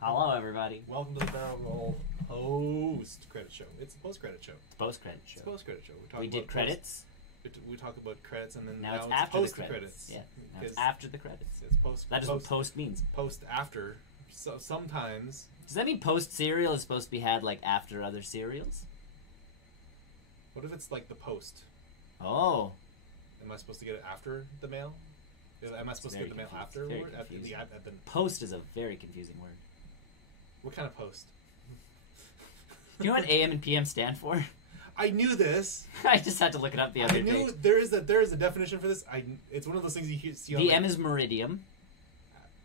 Hello, everybody. Welcome to the Barrel Roll post-credit show. It's a post-credit show. Post-credit show. It's a post-credit show. We did credits. We talk about credits, and then Now it's it's after post the credits. Yeah. Now it's Because after the credits. it's post. That is what post means. Post after. So sometimes. Does that mean post cereal is supposed to be had like after other cereals? What if it's like the post? Oh. Am I supposed to get it after the mail? Am I supposed to get the mail afterward? At the Post is a very confusing word. What kind of post? Do you know what AM and PM stand for? I knew this. I just had to look it up the other day. I knew there is a definition for this. It's one of those things you see on the M is meridium,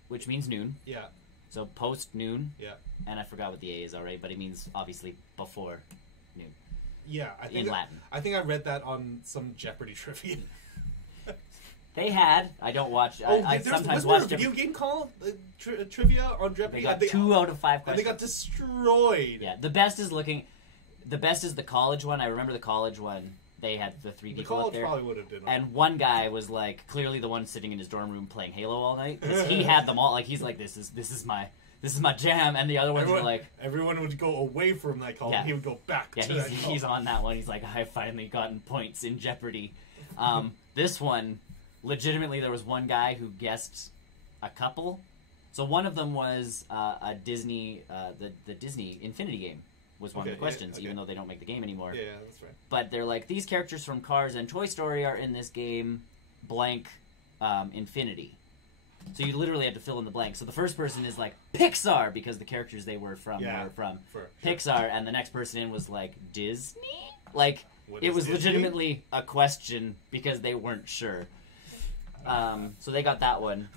which means noon. Yeah. So post noon. Yeah. And I forgot what the A is already, but it means obviously before noon. Yeah, I think in Latin. I think I read that on some Jeopardy trivia. They had. I don't watch. I sometimes watch. watch. There a video game called trivia on Jeopardy? They got 2 out of 5 questions. And they got destroyed. Yeah, the best is the college one. I remember the college one. They had the 3 people up there. Probably would have been. And one guy was like clearly the one sitting in his dorm room playing Halo all night because he had them all. Like he's like this is my jam, and the other ones were like everyone would go away from that call. Yeah. And he would go back. Yeah, to that call. He's on that one. He's like, I've finally gotten points in Jeopardy. This one, legitimately, there was one guy who guessed a couple. So one of them was a Disney, the Disney Infinity game was one of the questions, even though they don't make the game anymore. Yeah, that's right. But they're like, these characters from Cars and Toy Story are in this game, blank, Infinity. So you literally had to fill in the blank. So the first person is like Pixar because the characters they were from Pixar, and the next person in was like Disney. Like it was Disney? Legitimately a question because they weren't sure. So they got that one.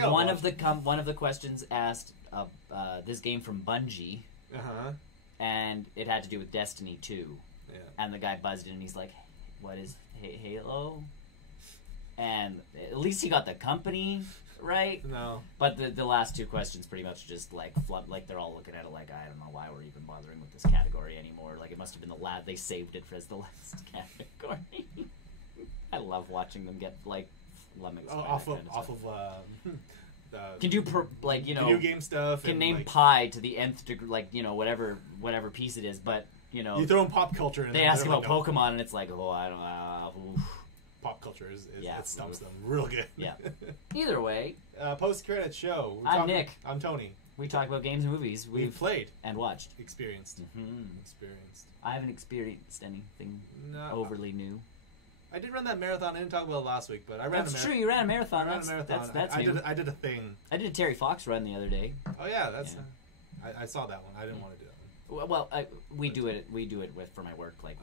One of the questions asked this game from Bungie, and it had to do with Destiny 2. Yeah. And the guy buzzed in and he's like, "What is Halo?" And at least he got the company right. No. But the last 2 questions pretty much just like like they're all looking at it like, I don't know why we're even bothering with this category anymore. Like it must have been the lab they saved it for as the last category. I love watching them get like flummoxed off of can do video game stuff. Can and name pi to the nth degree, like whatever piece it is. But you throw in pop culture. And they ask about Pokemon, and it's like, oh, I don't know. Pop culture is yeah, it stumps them real good. Yeah. Either way, post-credit show. I'm Nick. I'm Tony. We talk about games and movies we've played and watched, experienced. Experienced. I haven't experienced anything overly new. I did run that marathon. I didn't talk about it last week, but I ran a marathon. That's true. You ran a marathon. I ran a marathon. That's new. I did a thing. I did a Terry Fox run the other day. Oh yeah, that's. Yeah. I saw that one. I didn't want to do that one. Well, we do it for my work. Like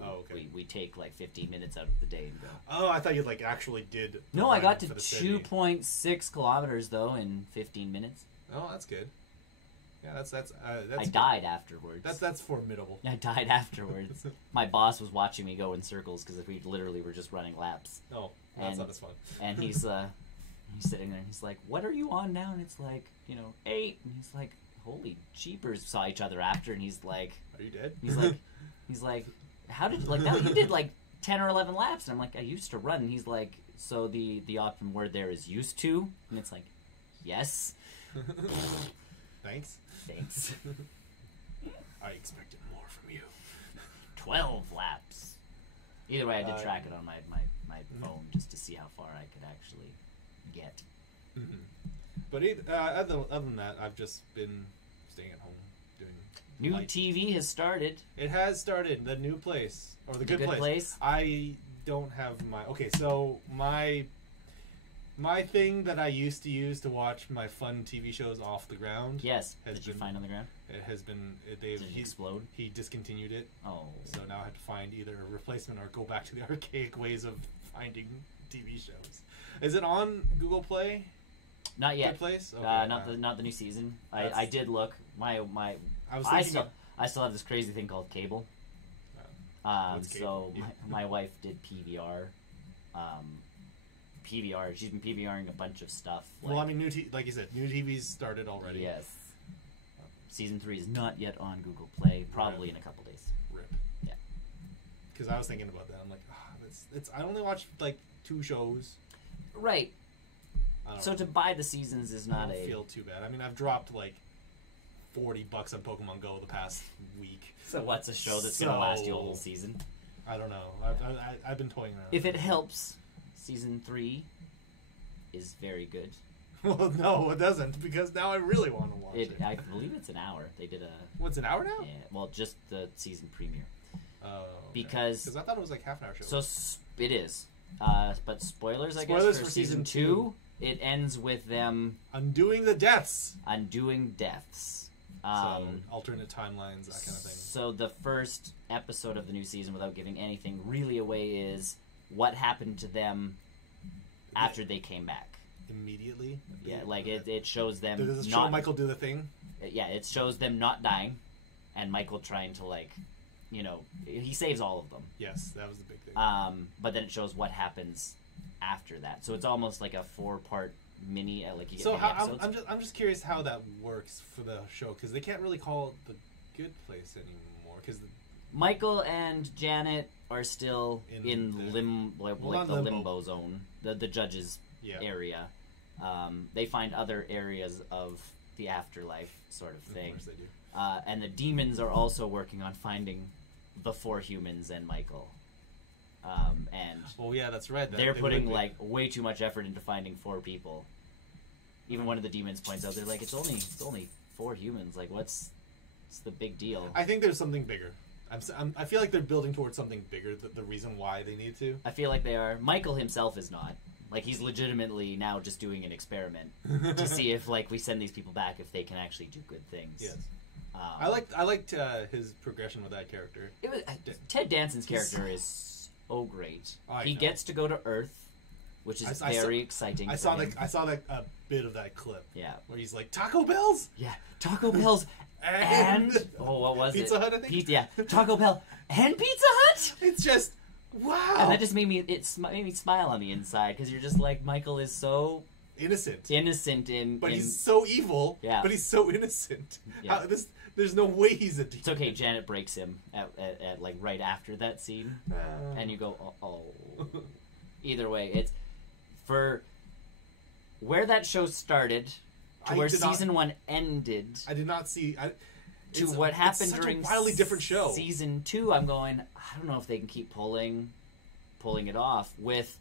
we take like 15 minutes out of the day and go. Oh, I thought you like actually did. No, I got to 2.6 kilometers though in 15 minutes. Oh, that's good. Yeah, that's. I died afterwards. That's formidable. I died afterwards. My boss was watching me go in circles because we literally were just running laps. Oh, that's not as fun. And he's sitting there and he's like, "What are you on now?" And it's like 8. And he's like, "Holy jeepers!" Saw each other after, and he's like, "Are you dead?" He's like, "How did that? You did like 10 or 11 laps." And I'm like, "I used to run." And he's like, "So the option word there is used to?" And it's like, "Yes." Thanks. I expected more from you. 12 laps. Either way, I did track it on my phone just to see how far I could actually get. But other than that, I've just been staying at home doing. New TV has started. It has started. The new place or the good place. I don't have my. Okay, so my thing that I used to use to watch my fun TV shows off the ground. Yes. Did you find on the ground? It has been. Did it explode? He discontinued it. Oh. So now I have to find either a replacement or go back to the archaic ways of finding TV shows. Is it on Google Play? Not yet. Good place? Okay, not the new season. I did look. I still have this crazy thing called cable. What's so cable? my wife did PVR. PVR. She's been PVRing a bunch of stuff. Well, I mean, like you said, new TV's started already. Yes. Season 3 is not yet on Google Play. Probably in a couple days. Rip. Yeah. Because I was thinking about that. I'm like, I only watched like 2 shows. Right. So to buy the seasons is not I don't feel too bad. I mean, I've dropped like $40 on Pokemon Go the past week. So what's a show that's going to last you a whole season? I don't know. I've been toying around. If it helps, season 3 is very good. Well, no, it doesn't, because now I really want to watch it. I believe it's an hour. They did a... What's, an hour now? Yeah, well, just the season premiere. Oh, okay. Because I thought it was like half an hour show. So it is. But spoilers, I guess, for season 2. It ends with them... Undoing the deaths. Undoing deaths. So, alternate timelines, that kind of thing. So the first episode of the new season, without giving anything really away, is what happened to them after they came back. Immediately? Yeah, like it shows them Does it show Michael do the thing? Yeah, it shows them not dying, and Michael trying to, like, you know, he saves all of them. Yes, that was the big thing. But then it shows what happens after that. So it's almost like a 4-part mini, like you get so mini episodes. I'm just curious how that works for the show, because they can't really call it the good place anymore. Because Michael and Janet are still in the limbo zone, the judge's area. They find other areas of the afterlife, sort of thing. Of course they do. And the demons are also working on finding the 4 humans and Michael. And oh yeah, that's right. They're putting like way too much effort into finding 4 people. Even one of the demons points out, they're like, it's only 4 humans. Like, what's the big deal? I think there's something bigger. I feel like they're building towards something bigger. The reason why they need to. I feel like they are. Michael himself is not. Like, he's legitimately now just doing an experiment to see if, like, we send these people back if they can actually do good things. Yes. I liked his progression with that character. Ted Danson's character is so great. He gets to go to Earth, which is very exciting. I saw that bit of that clip. Yeah, where he's like, Taco Bells. Yeah, Taco Bells and what was Pizza Hut, I think. Yeah, Taco Bell and Pizza Hut. It's just wow. And that just made me smile on the inside, because you're just like, Michael is so innocent but he's so evil. Yeah, but he's so innocent. Yeah. There's no way he's a demon. It's okay. Janet breaks him at like right after that scene, and you go, oh. Either way, it's for where that show started to where season 1 ended. I did not see. To what happened during a wildly different show. Season 2, I'm going, I don't know if they can keep pulling it off with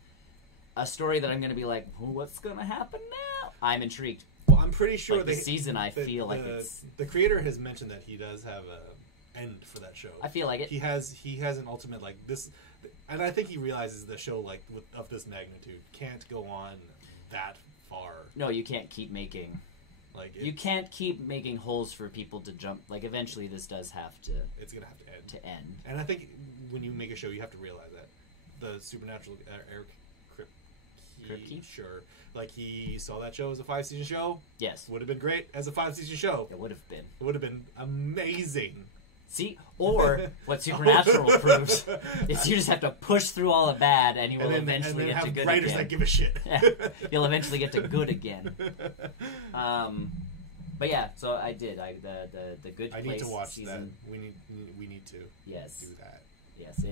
a story that I'm going to be like, what's going to happen now? I'm intrigued. Well, I'm pretty sure like this season, I feel like it's... The creator has mentioned that he does have a end for that show. I feel like it. He has an ultimate, like, this... And I think he realizes the show, like, of this magnitude can't go on that far. No, you can't keep making... Like, you can't keep making holes for people to jump. Like, eventually this does have to... It's going to have to end. end. And I think when you make a show, you have to realize that. The supernatural Eric Kripke? Sure. Like, he saw that show as a 5-season show. Yes. Would have been great as a 5-season show. It would have been. It would have been amazing. See? Or, what Supernatural proves is you just have to push through all the bad, and you will eventually get to good again. Writers that give a shit. Yeah. You'll eventually get to good again. But yeah, so I did. The Good Place. I need to watch season, that. We need to. Yes. Do that. Yes,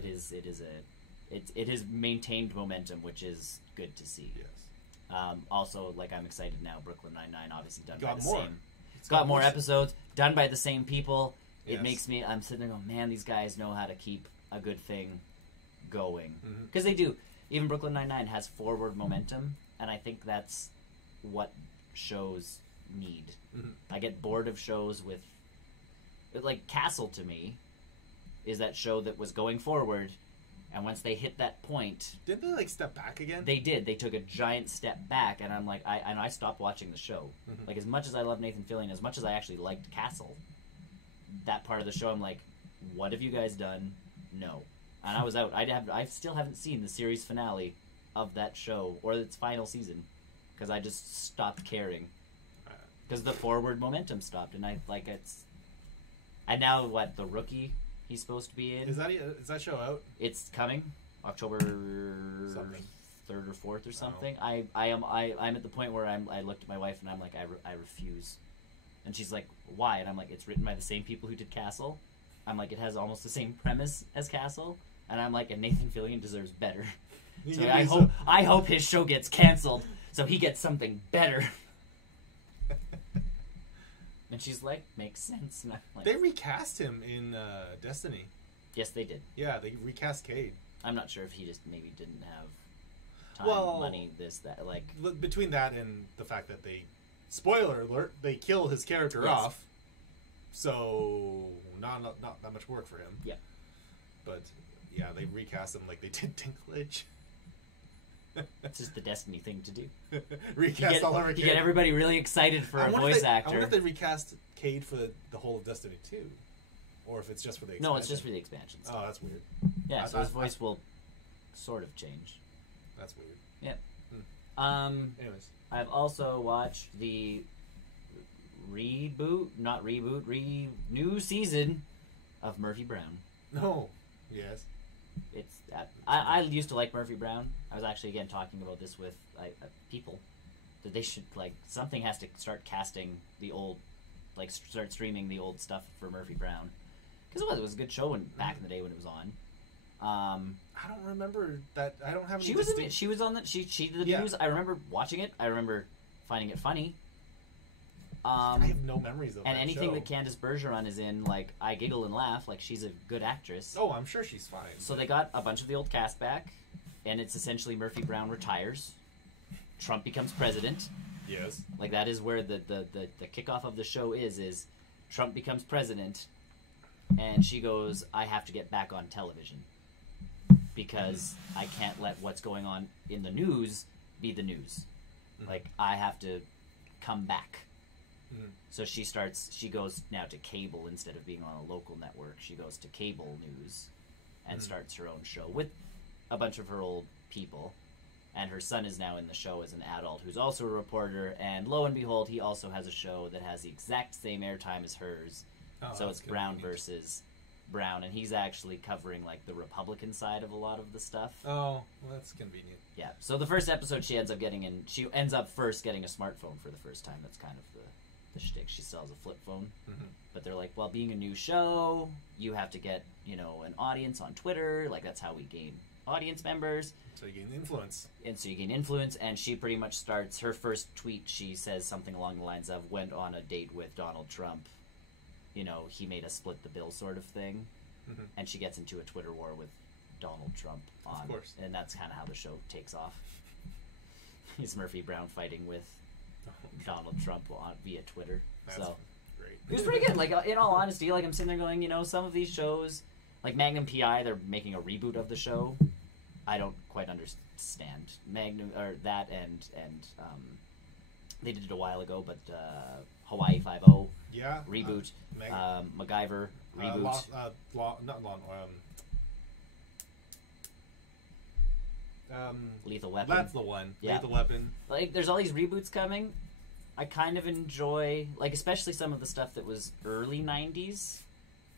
it has maintained momentum, which is good to see. Yes. Also, like, I'm excited now. Brooklyn Nine-Nine, obviously done by the more. same. It's got more episodes, done by the same people. Yes. It makes me. I'm sitting there going, man, these guys know how to keep a good thing going, because Mm-hmm. they do. Even Brooklyn Nine-Nine has forward momentum, and I think that's what shows need. Mm-hmm. I get bored of shows with, like, Castle to me is that show that was going forward, and once they hit that point, didn't they, like, step back again? They did. They took a giant step back, and I'm like, I stopped watching the show. Mm-hmm. Like, as much as I love Nathan Fillion, as much as I actually liked Castle, that part of the show, I'm like, what have you guys done? No. And I was out. I still haven't seen the series finale of that show or its final season, because I just stopped caring. Because the forward momentum stopped, and and now what, The Rookie he's supposed to be in? Is that show out? It's coming October 3rd or 4th or something. Oh. I'm at the point where I looked at my wife and I'm like, I refuse. And she's like, why? And I'm like, it's written by the same people who did Castle. I'm like, it has almost the same premise as Castle. And I'm like, and Nathan Fillion deserves better. So I hope his show gets canceled So he gets something better. And she's like, makes sense. And I'm like, they recast him in Destiny. Yes, they did. Yeah, they recast Cade. I'm not sure if he just maybe didn't have time, money, this, that. Like, between that and the fact that they, spoiler alert, they kill his character off. So not that much work for him. Yeah. But yeah, they recast him like they did Dinklage. It's just the Destiny thing to do. Recast all over. You get everybody really excited for a voice actor. I wonder if they recast Cade for the whole of Destiny 2. Or if it's just for the expansion. No, it's just for the expansions. Oh, that's weird. Yeah, so his voice will sort of change. That's weird. Yeah. Anyways. I've also watched the new season of Murphy Brown. No. Yes. It's I used to like Murphy Brown. I was actually again talking about this with people that they should something has to start casting the old, start streaming the old stuff for Murphy Brown, because it was a good show back in the day when it was on. I don't remember that. I don't have any. She was on the she did the news. I remember watching it. I remember finding it funny. I have no memories of and that anything show. that Candace Bergeron is in, I giggle and laugh. She's a good actress. Oh, I'm sure she's fine. So they got a bunch of the old cast back, and it's essentially Murphy Brown retires, Trump becomes president. Yes. That is where the kickoff of the show is Trump becomes president, and she goes, I have to get back on television because I can't let what's going on in the news be the news. Mm-hmm. I have to come back. Mm-hmm. So she goes now to cable instead of being on a local network. She goes to cable news and starts her own show with a bunch of her old people. And her son is now in the show as an adult who's also a reporter. And lo and behold, he also has a show that has the exact same airtime as hers. Oh, so it's Brown versus Brown. And he's actually covering the Republican side of a lot of the stuff. Oh, well, that's convenient. Yeah. So the first episode she ends up first getting a smartphone for the first time. That's kind of the shtick. She sells a flip phone. Mm-hmm. But they're like, well, being a new show, you have to get, an audience on Twitter. That's how we gain audience members. So you gain influence. And so you gain influence, and she pretty much starts her first tweet. She says something along the lines of, went on a date with Donald Trump. He made us split the bill sort of thing. Mm-hmm. And she gets into a Twitter war with Donald Trump on. Of course. And that's kind of how the show takes off. Is Murphy Brown fighting with Donald Trump via Twitter. That's great. It was pretty good. In all honesty, I'm sitting there going, some of these shows, Magnum PI, they're making a reboot of the show. I don't quite understand Magnum or that, and they did it a while ago, but Hawaii 5-0 reboot, MacGyver reboot, Lethal Weapon. That's the one. Yeah. Lethal Weapon. There's all these reboots coming. I kind of enjoy, especially some of the stuff that was early 90s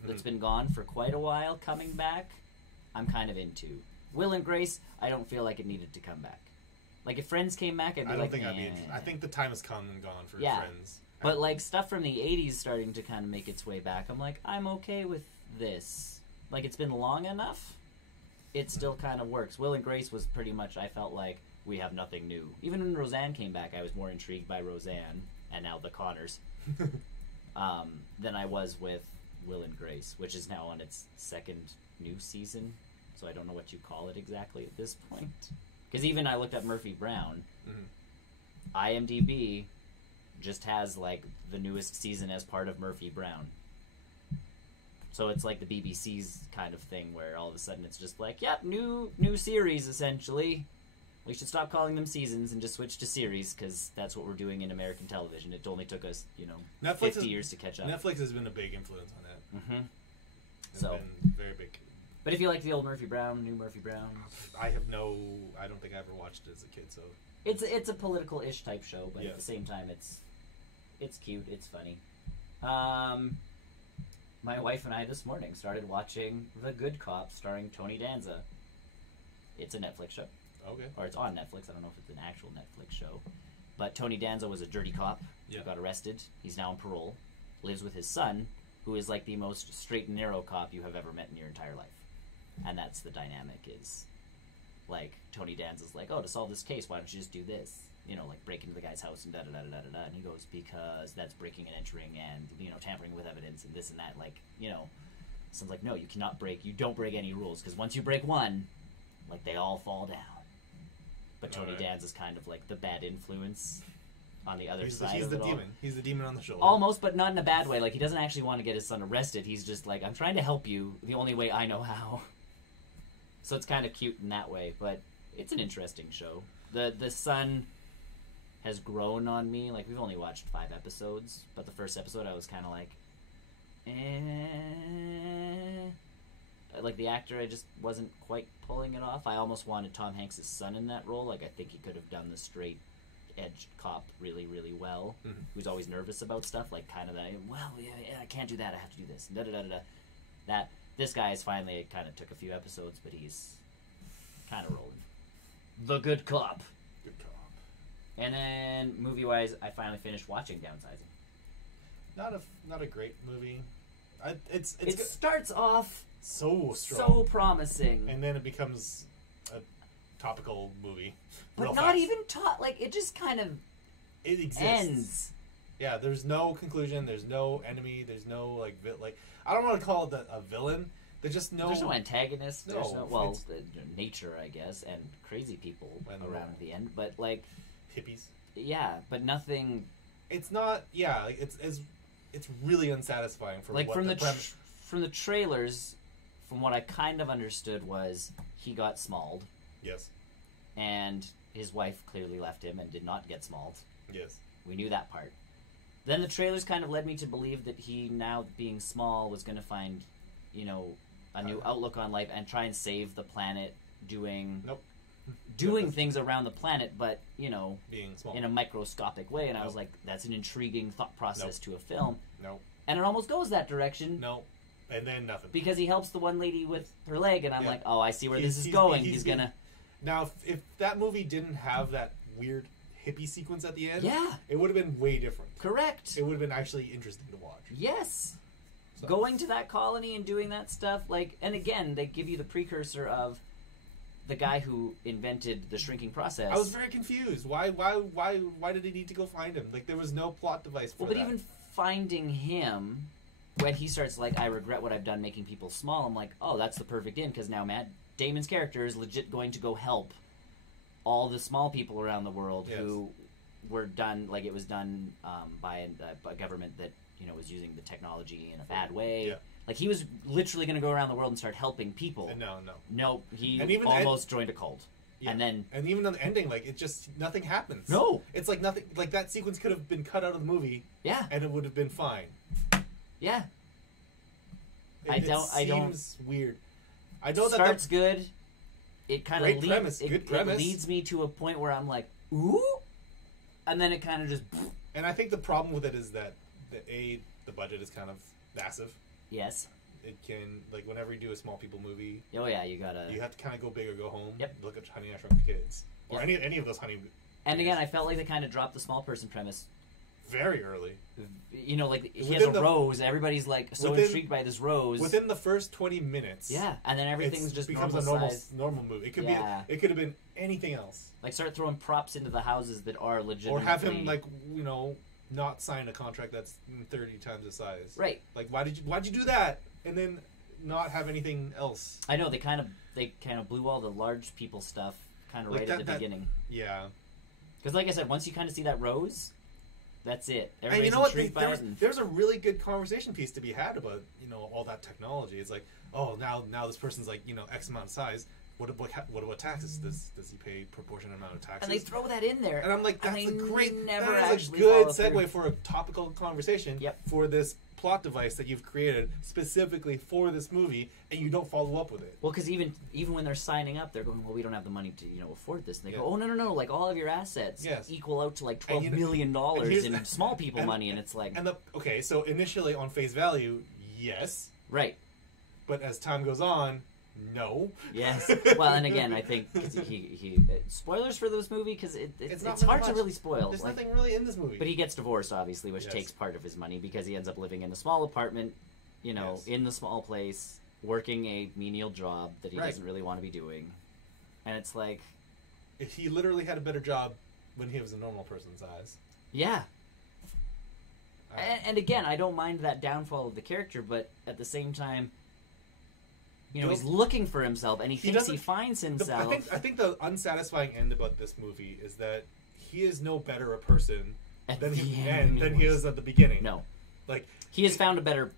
that's been gone for quite a while coming back. I'm kind of into. Will and Grace, I don't feel like it needed to come back. If Friends came back, I'd be I'd be interested. I think the time has come and gone for Friends. But stuff from the 80s starting to kind of make its way back. I'm okay with this. It's been long enough. It still kind of works. Will and Grace was pretty much, I felt like, we have nothing new. Even when Roseanne came back, I was more intrigued by Roseanne, and now the Connors, than I was with Will and Grace, which is now on its second new season. So I don't know what you call it exactly at this point. Because even I looked up Murphy Brown. Mm-hmm. IMDb just has, the newest season as part of Murphy Brown. So it's the BBC's kind of thing where all of a sudden it's just new series, essentially. We should stop calling them seasons and just switch to series, because that's what we're doing in American television. It only took us, 50 years to catch up. Netflix has been a big influence on that. Mm-hmm. So been very big. But if you like the old Murphy Brown, new Murphy Brown, I don't think I ever watched it as a kid. So it's a political-ish type show, but at the same time, it's cute, it's funny. My wife and I this morning started watching The Good Cop, starring Tony Danza. It's a Netflix show. Okay. Or it's on Netflix. I don't know if it's an actual Netflix show. But Tony Danza was a dirty cop who got arrested. He's now on parole. Lives with his son, who is the most straight and narrow cop you have ever met in your entire life. And that's the dynamic is, Tony Danza's oh, to solve this case, why don't you just do this? you know, like break into the guy's house and da da da da da da. And he goes, because that's breaking and entering and, you know, tampering with evidence and this and that. Like, you know, someone's like, no, you cannot break. You don't break any rules because once you break one, like they all fall down. But Tony Danza is kind of like the bad influence on the other side. He's of the it demon. all. He's the demon on the shoulder. Almost, but not in a bad way. Like he doesn't actually want to get his son arrested. He's just like, I'm trying to help you the only way I know how. So it's kind of cute in that way, but it's an interesting show. The son has grown on me. Like we've only watched 5 episodes, but the first episode I was kind of like, like the actor, I just wasn't quite pulling it off. I almost wanted Tom Hanks' son in that role. Like I think he could have done the straight edge cop really, really well. Mm-hmm. Who's always nervous about stuff, like kind of that. Well, yeah, I can't do that. I have to do this. Da da da da. That this guy is finally. It kind of took a few episodes, but he's kind of rolling. The Good Cop. Good Cop. And then movie wise, I finally finished watching Downsizing. Not a great movie. It starts off so strong, so promising, and then it becomes a topical movie. But not even like it just kind of it exists. Ends. Yeah, there's no conclusion. There's no enemy. There's no like I don't want to call it a villain. There's no antagonist. There's no nature, I guess, and crazy people around the end. But like hippies. Yeah, but nothing. It's not. Yeah, like it's really unsatisfying for like what from the trailers. From what I kind of understood was he got smalled. Yes. And his wife clearly left him and did not get smalled. Yes. We knew that part. Then the trailers kind of led me to believe that he, now being small, was going to find, you know, a new outlook on life and try and save the planet doing things around the planet, but, you know, being small in a microscopic way. And I was like, that's an intriguing thought process to a film. No. And it almost goes that direction. No. And then nothing. Because he helps the one lady with her leg, and I'm like, oh, I see where this is going. He's going to... Now, if that movie didn't have that weird hippie sequence at the end, yeah, it would have been way different. Correct. It would have been actually interesting to watch. Yes. So. Going to that colony and doing that stuff, like, and again, they give you the precursor of the guy who invented the shrinking process. I was very confused. Why did he need to go find him? Like, there was no plot device for that. But even finding him, when he starts like, I regret what I've done making people small, I'm like, oh, that's the perfect end, because now Matt Damon's character is legit going to go help all the small people around the world who were done, like it was done by a government that, you know, was using the technology in a bad way. Yeah. Like he was literally going to go around the world and start helping people. And no. No, he almost joined a cult. Yeah. And even on the ending, like it just nothing happens. No. It's like nothing, like that sequence could have been cut out of the movie. Yeah. And it would have been fine. Yeah. It seems weird. I know that starts good. It kind of leads. Good premise. It leads me to a point where I'm like, ooh, and then it kind of just. And I think the problem with it is that the budget is kind of massive. Yes. It can, like, whenever you do a small people movie. Oh yeah, you have to kind of go big or go home. Yep. Look at Honey I Shrunk the Kids, or any of those Honey. And again, I felt like they kind of dropped the small person premise very early. You know, like he has a rose. Everybody's like intrigued by this rose. Within the first 20 minutes. Yeah, and then everything's just becomes a normal movie. It could be. It could have been anything else. Like start throwing props into the houses that are legitimately. Or have him not sign a contract that's 30 times the size. Right. Like why'd you do that? And then not have anything else. I know they kind of blew all the large people stuff kind of like at the beginning. Yeah. Because like I said, once you kind of see that rose. That's it. And you know what? There's a really good conversation piece to be had about all that technology. It's like, oh, now this person's like X amount of size. What about taxes? Does he pay proportionate amount of taxes? And they throw that in there. And I'm like, that's a great, that's a good segue for a topical conversation. Yep. For this plot device that you've created specifically for this movie, and you don't follow up with it. Well, because even when they're signing up, they're going, well, we don't have the money to afford this. And they go, oh no, like all of your assets equal out to like $12 million in small people money, and it's like. Okay, so initially on face value, yes, right, but as time goes on. No. Yes. Well, and again, I think he spoilers for this movie because it's hard to really spoil. There's nothing really in this movie. But he gets divorced, obviously, which takes part of his money because he ends up living in a small apartment, in the small place, working a menial job that he doesn't really want to be doing. And it's like, if he literally had a better job when he was a normal person's eyes. Yeah. And again, I don't mind that downfall of the character, but at the same time, he's looking for himself, and he thinks he finds himself. I think the unsatisfying end about this movie is that he is no better a person than he is at the beginning. No. Like, he has found a better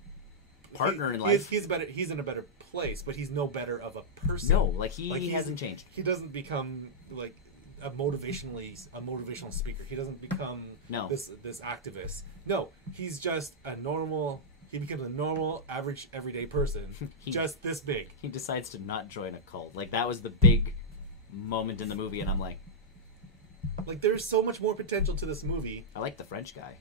partner in life. He's in a better place, but he's no better of a person. No, he hasn't changed. He doesn't become like a motivational speaker. He doesn't become this activist. No, he's just he becomes a normal, average, everyday person. Just this big. He decides to not join a cult. Like, that was the big moment in the movie, and I'm like, there's so much more potential to this movie. I like the French guy.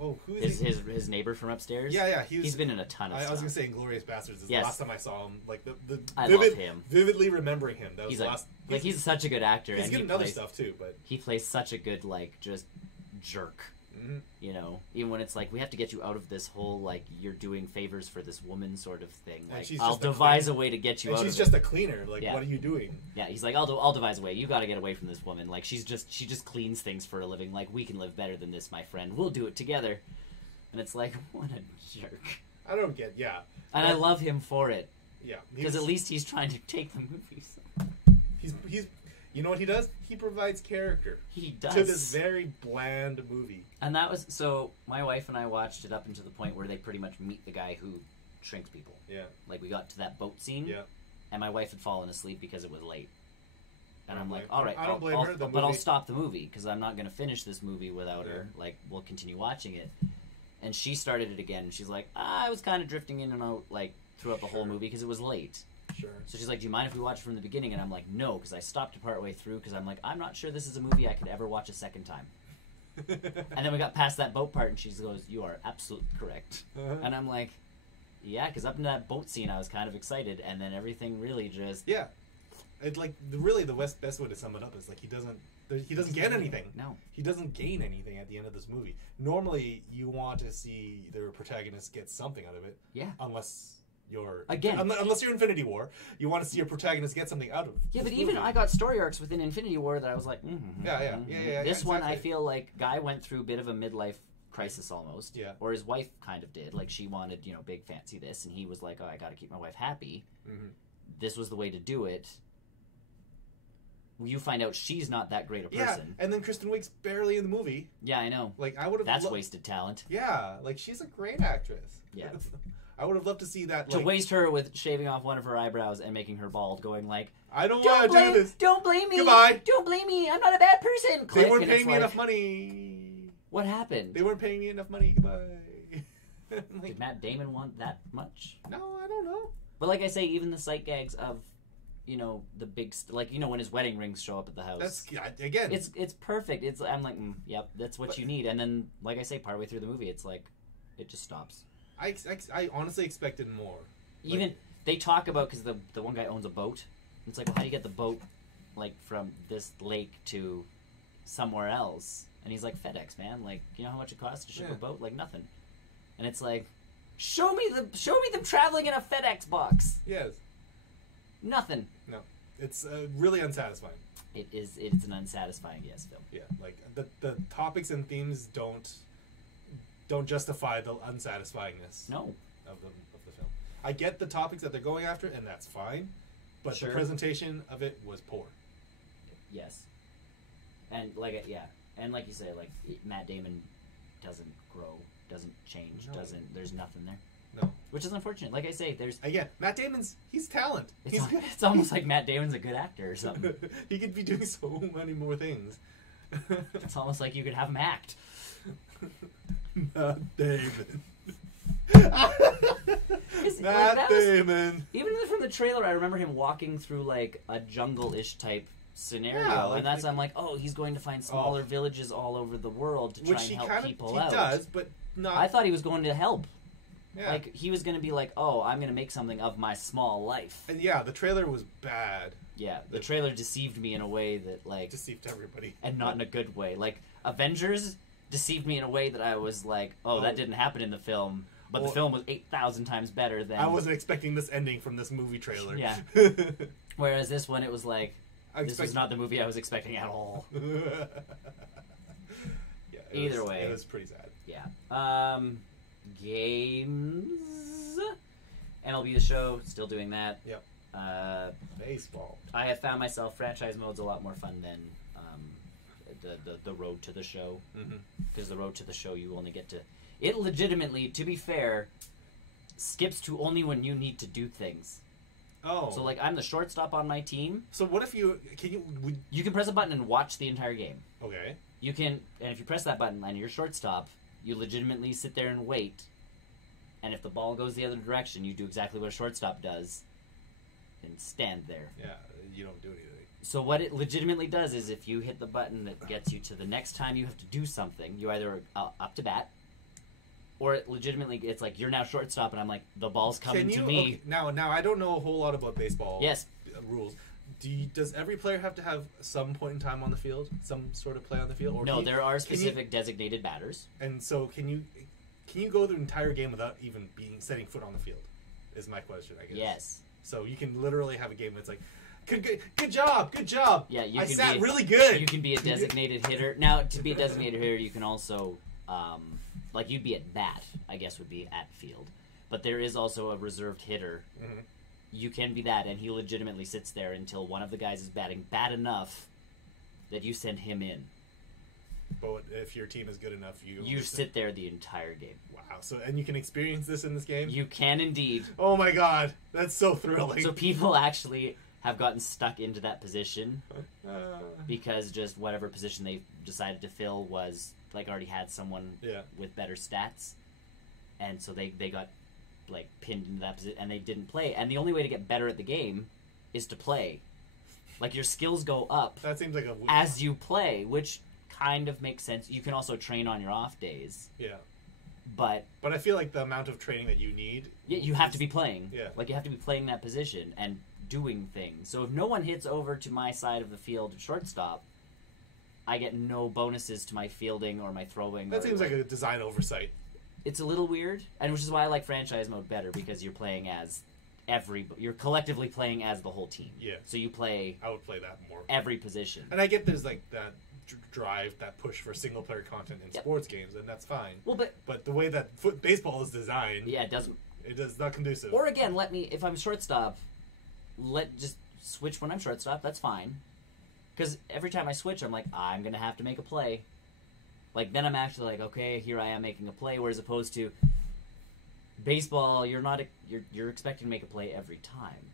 Who is his neighbor from upstairs? Yeah. He's been in a ton of stuff. I was gonna say Inglourious Bastards is the last time I saw him. Like I love him. Vividly remembering him. That was he's such a good actor. He's good in other stuff too, but he plays such a good just jerk. Mm-hmm. Even when it's like, we have to get you out of this whole you're doing favors for this woman sort of thing. Like, I'll devise a way to get you out of it. She's just a cleaner. What are you doing? Yeah, he's like, I'll devise a way. You got to get away from this woman. Like, she just cleans things for a living. Like, we can live better than this, my friend. We'll do it together. And it's like, what a jerk. I don't get, And I love him for it. Yeah. Because at least he's trying to take the movies. He's you know what he does? He provides character. He does. To this very bland movie. And that was, so my wife and I watched it up until the point where they pretty much meet the guy who shrinks people. Yeah. Like, we got to that boat scene. Yeah. And my wife had fallen asleep because it was late. And I'm like, all right, I don't blame her. But I'll stop the movie because I'm not going to finish this movie without her. Like, we'll continue watching it. And she started it again. And she's like, I was kind of drifting in and out, throughout the whole movie because it was late. Sure. So she's like, do you mind if we watch it from the beginning? And I'm like, no, because I stopped it partway through because I'm like, I'm not sure this is a movie I could ever watch a second time. And then we got past that boat part and she goes, you are absolutely correct. Uh-huh. And I'm like, yeah, because up in that boat scene I was kind of excited, and then everything really just... Yeah. It's really the best way to sum it up is he doesn't get anything. No. He doesn't gain anything at the end of this movie. Normally you want to see the protagonist get something out of it. Yeah. Unless you're Infinity War, you want to see your protagonist get something out of. Yeah, but even I got story arcs within Infinity War that I was like, yeah. This one I feel like Guy went through a bit of a midlife crisis almost. Yeah. Or his wife kind of did. Like, she wanted, big fancy this, and he was like, oh, I got to keep my wife happy. Mm-hmm. This was the way to do it. You find out she's not that great a person. Yeah, and then Kristen Wiig's barely in the movie. Yeah, I know. I would have. That's wasted talent. Yeah, she's a great actress. Yeah. I would have loved to see that. To waste her with shaving off one of her eyebrows and making her bald, going I don't want to do this. Don't blame me. Goodbye. Don't blame me. I'm not a bad person. Click, they weren't paying me enough money. What happened? They weren't paying me enough money. Goodbye. Did Matt Damon want that much? No, I don't know. But like I say, even the sight gags of, the big when his wedding rings show up at the house. That's again. It's perfect. I'm like, yep, that's what you need. And then, like I say, partway through the movie, it's like, it just stops. I honestly expected more. Even they talk about, because the one guy owns a boat. It's like, well, how do you get the boat from this lake to somewhere else? And he's like, FedEx, man. You know how much it costs to ship a boat? Nothing. And it's like, show me them traveling in a FedEx box. Yes. Nothing. No, it's really unsatisfying. It's an unsatisfying film. Yeah, the topics and themes don't justify the unsatisfyingness. No. Of the film. I get the topics that they're going after, and that's fine, but the presentation of it was poor. Yes. And and like you say, Matt Damon doesn't grow, doesn't change, there's nothing there. No. Which is unfortunate. Like I say, there's... Again, Matt Damon's... He's talent. It's almost like Matt Damon's a good actor or something. He could be doing so many more things. It's almost like you could have him act. Matt Damon. Matt Damon. Even from the trailer, I remember him walking through, a jungle-ish type scenario. And I'm like, oh, he's going to find smaller villages all over the world to try and help people out. He does, but not... I thought he was going to help. Yeah. He was going to be oh, I'm going to make something of my small life. And the trailer was bad. Yeah, the trailer deceived me in a way that, Deceived everybody. And not in a good way. Avengers deceived me in a way that I was that didn't happen in the film. But the film was 8,000 times better than... I wasn't expecting this ending from this movie trailer. Yeah. Whereas this one, it was This was not the movie I was expecting at all. Yeah, Either way. It was pretty sad. Yeah. Games. MLB The Show, still doing that. Yep. Baseball. I have found myself, franchise mode's a lot more fun than the road to the show. Because the road to the show, you only get to... It legitimately, to be fair, skips to only when you need to do things. Oh. So, like, I'm the shortstop on my team. So what if you... You can press a button and watch the entire game. Okay. You can... And if you press that button and you're shortstop, you legitimately sit there and wait. And if the ball goes the other direction, you do exactly what a shortstop does. And stand there. Yeah, you don't do anything. So what it legitimately does is if you hit the button that gets you to the next time you have to do something, you either up to bat, or it legitimately, it's like, you're now shortstop, and I'm like, the ball's coming to me. Okay, now I don't know a whole lot about baseball yes. Rules. Does every player have to have some point in time on the field? Some sort of play on the field? Or no, there are specific designated batters. And so can you go the entire game without even setting foot on the field? Is my question, I guess. Yes. So you can literally have a game that's like, good job. Yeah, I sat really good. You can be a designated hitter. Now, to be a designated hitter, you can also, like, you'd be at bat, I guess would be at field. But there is also a reserved hitter. Mm-hmm. You can be that, and he legitimately sits there until one of the guys is batting bad enough that you send him in. But if your team is good enough, you sit there the entire game. Wow! So and you can experience this in this game. You can indeed. Oh my god, that's so thrilling. So people actually have gotten stuck into that position because just whatever position they decided to fill was like already had someone with better stats, and so they got like pinned into that position and they didn't play. And the only way to get better at the game is to play. Like your skills go up. That seems like as you play, which kind of makes sense. You can also train on your off days. Yeah. But I feel like the amount of training that you need... Yeah, you have to be playing. Yeah. Like, you have to be playing that position and doing things. So if no one hits over to my side of the field at shortstop, I get no bonuses to my fielding or my throwing. That seems like a design oversight. It's a little weird, and which is why I like franchise mode better, because you're playing as you're collectively playing as the whole team. Yeah. So you play... I would play that more. Every position. And I get there's like that drive, that push for single player content in sports games, and that's fine. Well, but the way that baseball is designed, it doesn't. It is not conducive. Or again, if I'm shortstop, just switch when I'm shortstop. That's fine. Because every time I switch, I'm like, I'm gonna have to make a play. Like then I'm actually like, okay, here I am making a play. Whereas opposed to baseball, you're expected to make a play every time.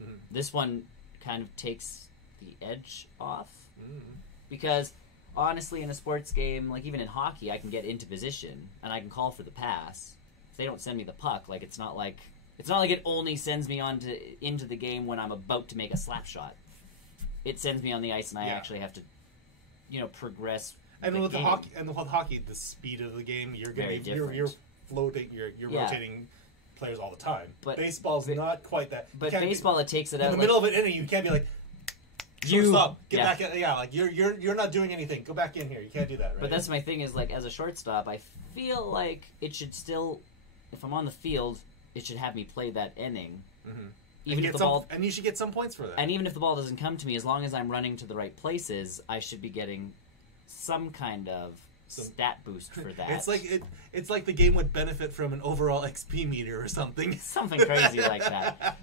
Mm-hmm. This one kind of takes the edge off. Mm-hmm. Because, honestly, in a sports game, like even in hockey, I can get into position, and I can call for the pass. If they don't send me the puck, like it's not like it only sends me into the game when I'm about to make a slap shot. It sends me on the ice, and I actually have to, progress. And with hockey, the speed of the game, you're floating, you're rotating players all the time. But baseball's not quite that. But baseball, it takes it out. In the middle of an inning, you can't be like, stop, get back in. Yeah, like you're not doing anything. Go back in here. You can't do that, right? But that's my thing is like as a shortstop, I feel like it should still, if I'm on the field, it should have me play that inning. Mm-hmm. Even if the ball, and you should get some points for that. And even if the ball doesn't come to me, as long as I'm running to the right places, I should be getting some kind of stat boost for that. It's like the game would benefit from an overall XP meter or something. Something crazy like that.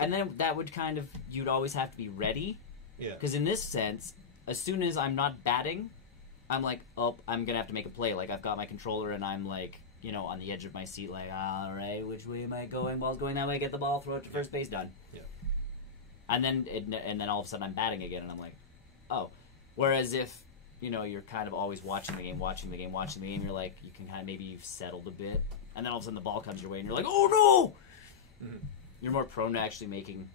And then that would you'd always have to be ready. Yeah. Because in this sense, as soon as I'm not batting, I'm like, oh, I'm going to have to make a play. Like, I've got my controller and I'm like, on the edge of my seat, like, all right, which way am I going? Ball's going that way, get the ball, throw it to first base, done. Yeah. And then all of a sudden I'm batting again and I'm like, oh. Whereas if you're kind of always watching the game, you're like, you can maybe you've settled a bit, and then all of a sudden the ball comes your way, and you're like, oh no! Mm-hmm. You're more prone to actually making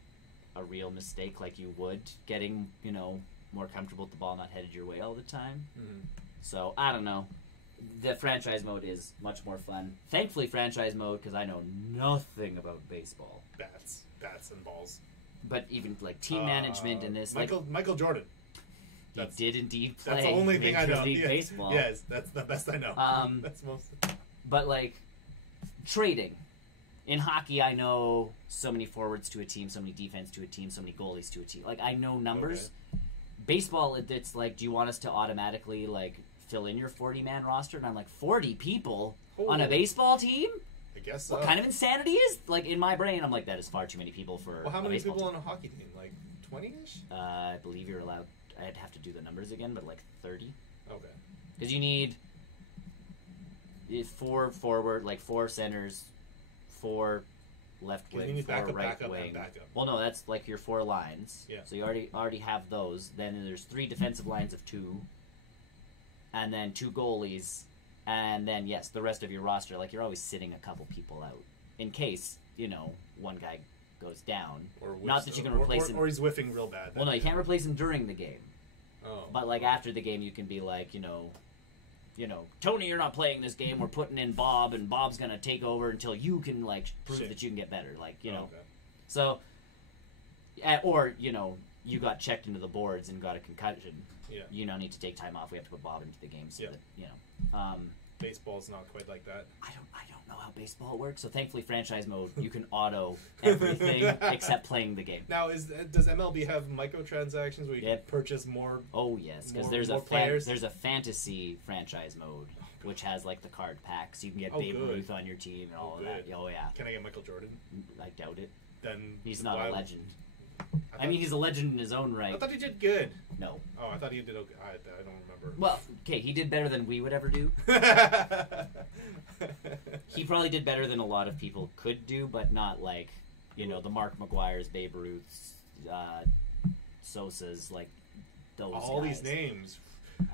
a real mistake, like you would, getting, more comfortable with the ball not headed your way all the time. Mm-hmm. So, I don't know. The franchise mode is much more fun. Thankfully, franchise mode, because I know nothing about baseball. Bats and balls. But even, like, team management in this... Michael Jordan. He did indeed play. That's the only thing I know. Baseball. Yes, that's the best I know. But like trading, In hockey, I know so many forwards to a team, so many defense to a team, so many goalies to a team. Like, I know numbers. Okay. Baseball, it's like, do you want us to automatically, like, fill in your 40-man roster? And I'm like, 40 people on a baseball team? I guess so. What kind of insanity is? Like, in my brain, I'm like, that is far too many people for Well, how many people team. on a hockey team? Like, 20-ish? I believe you're allowed... I'd have to do the numbers again, but like 30. Okay. Because you need 4 forward, like 4 centers, 4 left wing, 4 right wing. Well, no, that's like your 4 lines. Yeah. So you already have those. Then there's 3 defensive lines of 2, and then 2 goalies, and then yes, the rest of your roster. Like, you're always sitting a couple people out in case one guy goes down. Or not that you can replace him. Or he's whiffing real bad. Well, no, you can't replace him during the game. Oh. But like after the game, you can be like, Tony, you're not playing this game. We're putting in Bob, and Bob's gonna take over until you can like prove that you can get better. Like Okay. So, or you got checked into the boards and got a concussion. Yeah. You now need to take time off. We have to put Bob into the game so that Baseball's not quite like that. I don't know how baseball works. So thankfully, franchise mode, you can auto everything except playing the game. Now, does MLB have microtransactions where you can purchase more? Oh yes, because there's a fantasy franchise mode which has like the card packs. You can get Babe Ruth on your team and all of that. Oh yeah. Can I get Michael Jordan? I doubt it. Then he's not a legend. I mean, he's a legend in his own right. I thought he did good. No. Oh, I thought he did okay. I don't remember. Well, okay, he did better than we would ever do. He probably did better than a lot of people could do, but not like, the Mark McGuire's, Babe Ruth's, Sosa's, like, those all guys. These names.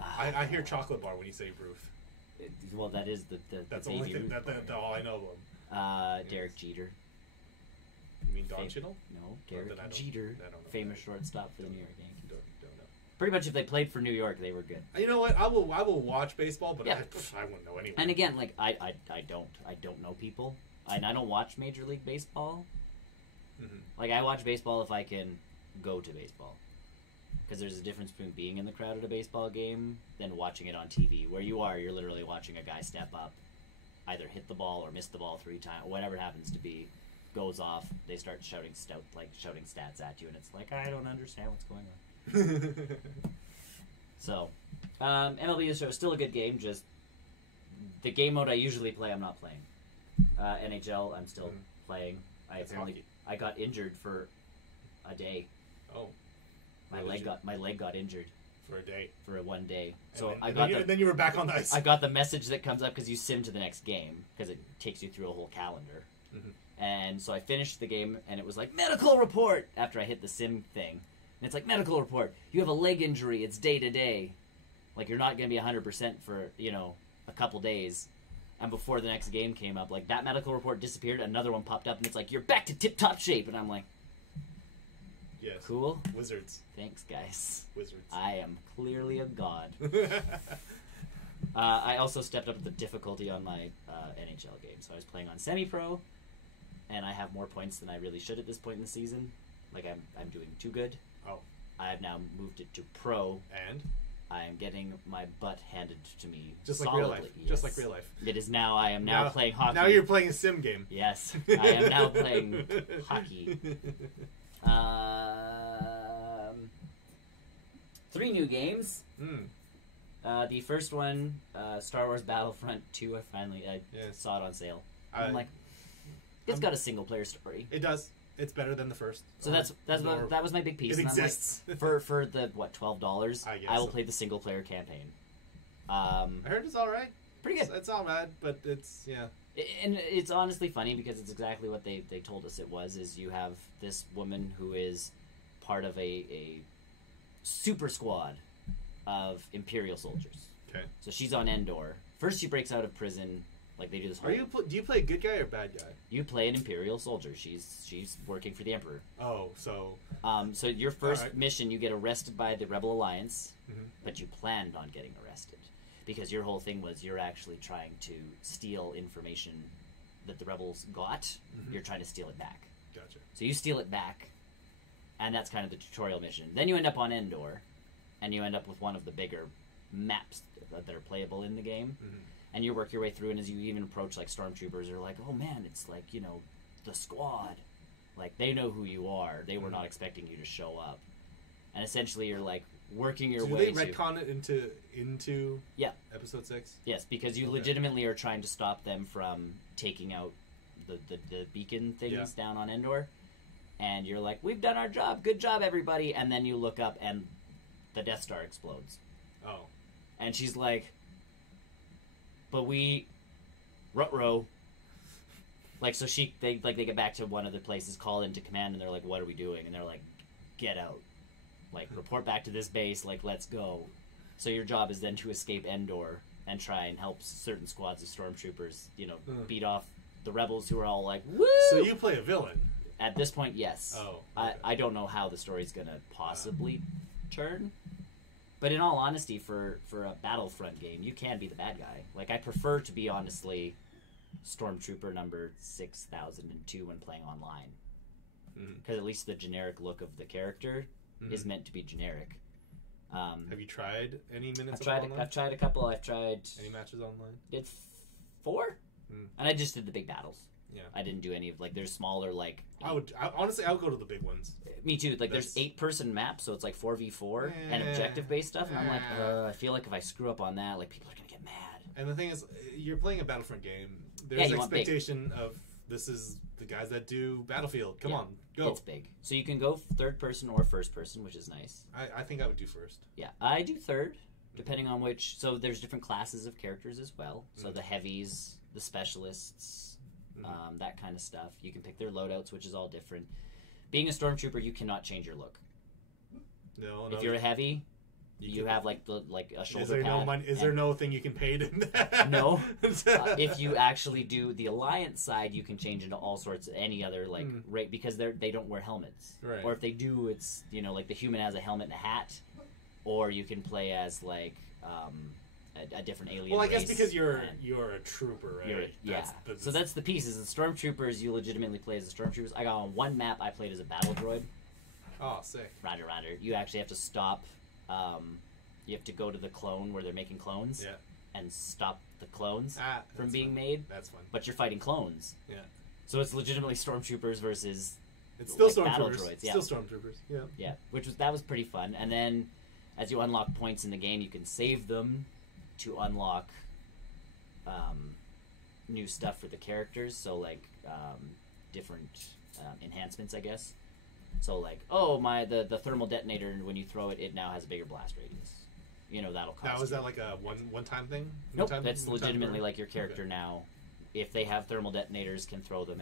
I hear chocolate bar when you say Ruth. Well, that is That's the only thing, that's all I know of him. Derek Jeter. You mean Don Cheadle? No, Derek Jeter, famous shortstop for the New York Yankees. Don't know. Pretty much, if they played for New York, they were good. You know what? I will watch baseball, but I wouldn't know anyone. And again, like I don't know people, and I don't watch Major League Baseball. Mm-hmm. Like, I watch baseball if I can go to baseball, because there's a difference between being in the crowd at a baseball game than watching it on TV. Where you're literally watching a guy step up, either hit the ball or miss the ball 3 times, or whatever it happens to be. Goes off, they start shouting stats at you, and it's like, I don't understand what's going on. So, MLB is still a good game. Just the game mode I usually play, I'm not playing. NHL, I'm still playing. I got injured for a day. Oh, my leg got injured for a day. For 1 day. So then you were back on the ice. I got the message that comes up because you sim to the next game because it takes you through a whole calendar. Mm-hmm. And so I finished the game, and it was like, medical report, after I hit the sim thing. And it's like, medical report, you have a leg injury, it's day to day. Like, you're not going to be 100% for, a couple days. And before the next game came up, like, that medical report disappeared, another one popped up, and it's like, you're back to tip-top shape. And I'm like, yes. Cool. Wizards. Thanks, guys. Wizards. I am clearly a god. I also stepped up the difficulty on my NHL game. So I was playing on semi-pro, and I have more points than I really should at this point in the season. Like, I'm doing too good. Oh. I've now moved it to pro. And? I am getting my butt handed to me just solidly. Like real life. Yes. Just like real life. It is now. I am now playing hockey. Now you're playing a sim game. Yes. I am now playing hockey. 3 new games. The first one, Star Wars Battlefront 2, I finally saw it on sale. I'm like, it's got a single-player story. It does. It's better than the first. So that was my big piece. It exists. Like, for the $12, I will play the single-player campaign. I heard it's all right. Pretty good. It's all right, but it's And it's honestly funny because it's exactly what they told us it was. Is you have this woman who is part of a super squad of Imperial soldiers. Okay. So she's on Endor. First, she breaks out of prison. Like, they do this whole... Do you play a good guy or bad guy? You play an Imperial soldier. She's working for the Emperor. Oh, so... So your first mission, you get arrested by the Rebel Alliance, but you planned on getting arrested. Because your whole thing was you're actually trying to steal information that the Rebels got. You're trying to steal it back. Gotcha. So you steal it back, and that's kind of the tutorial mission. Then you end up on Endor, and you end up with one of the bigger maps that are playable in the game. And you work your way through, and as you even approach, like, stormtroopers are like, oh man, it's like, the squad. Like, they know who you are. They were not expecting you to show up. And essentially, you're, like, working your way to... Do they retcon it into episode 6? Yes, because you legitimately are trying to stop them from taking out the beacon things down on Endor. And you're like, we've done our job. Good job, everybody. And then you look up, and the Death Star explodes. Oh. And she's like, but we... Ruh-roh. Like, so they get back to one of the places, call into command, and they're like, what are we doing? And they're like, get out. Like, report back to this base, like, let's go. So your job is then to escape Endor and try and help certain squads of stormtroopers, beat off the rebels who are all like, woo! So you play a villain? At this point, yes. Oh. Okay. I don't know how the story's going to possibly turn. But in all honesty, for a Battlefront game, you can be the bad guy. Like, I prefer to be, honestly... Stormtrooper number 6002 when playing online, because at least the generic look of the character is meant to be generic. Have you tried any minutes? I've tried a couple. I've tried any matches online. Did 4, and I just did the big battles. Yeah, I didn't do any of there's smaller like. Honestly, I would go to the big ones. Me too. Like there's 8-person maps, so it's like 4v4 and objective based stuff, and I'm like, I feel like if I screw up on that, like people are gonna get mad. And the thing is, you're playing a Battlefront game. There's expectation of this is the guys that do Battlefield. Come on, go. It's big. So you can go third person or first person, which is nice. I think I would do first. Yeah, I do third, depending on which. So there's different classes of characters as well. So the heavies, the specialists, that kind of stuff. You can pick their loadouts, which is all different. Being a stormtrooper, you cannot change your look. No. If you're a heavy... You have like a shoulder pad. Is there no thing you can pay to? No. If you actually do the Alliance side, you can change into all sorts of any other rate because they don't wear helmets. Right. Or if they do, it's like the human has a helmet and a hat, or you can play as like a different alien. Well, I guess race, because you're a trooper, right? So that's the pieces. The stormtroopers, you legitimately play as the stormtroopers. I got on one map. I played as a battle droid. Oh, sick. Roger. You actually have to stop. You have to go to the clone where they're making clones and stop the clones from being made. That's fun. But you're fighting clones. Yeah. So it's legitimately stormtroopers versus still stormtroopers. Battle droids. Still stormtroopers. Yeah. Yeah. That was pretty fun. And then as you unlock points in the game, you can save them to unlock new stuff for the characters. So like different enhancements, I guess. So like, the thermal detonator, when you throw it, it now has a bigger blast radius. That'll cost. Now is that like a one time thing? Nope, that's legitimately like your character now. If they have thermal detonators, can throw them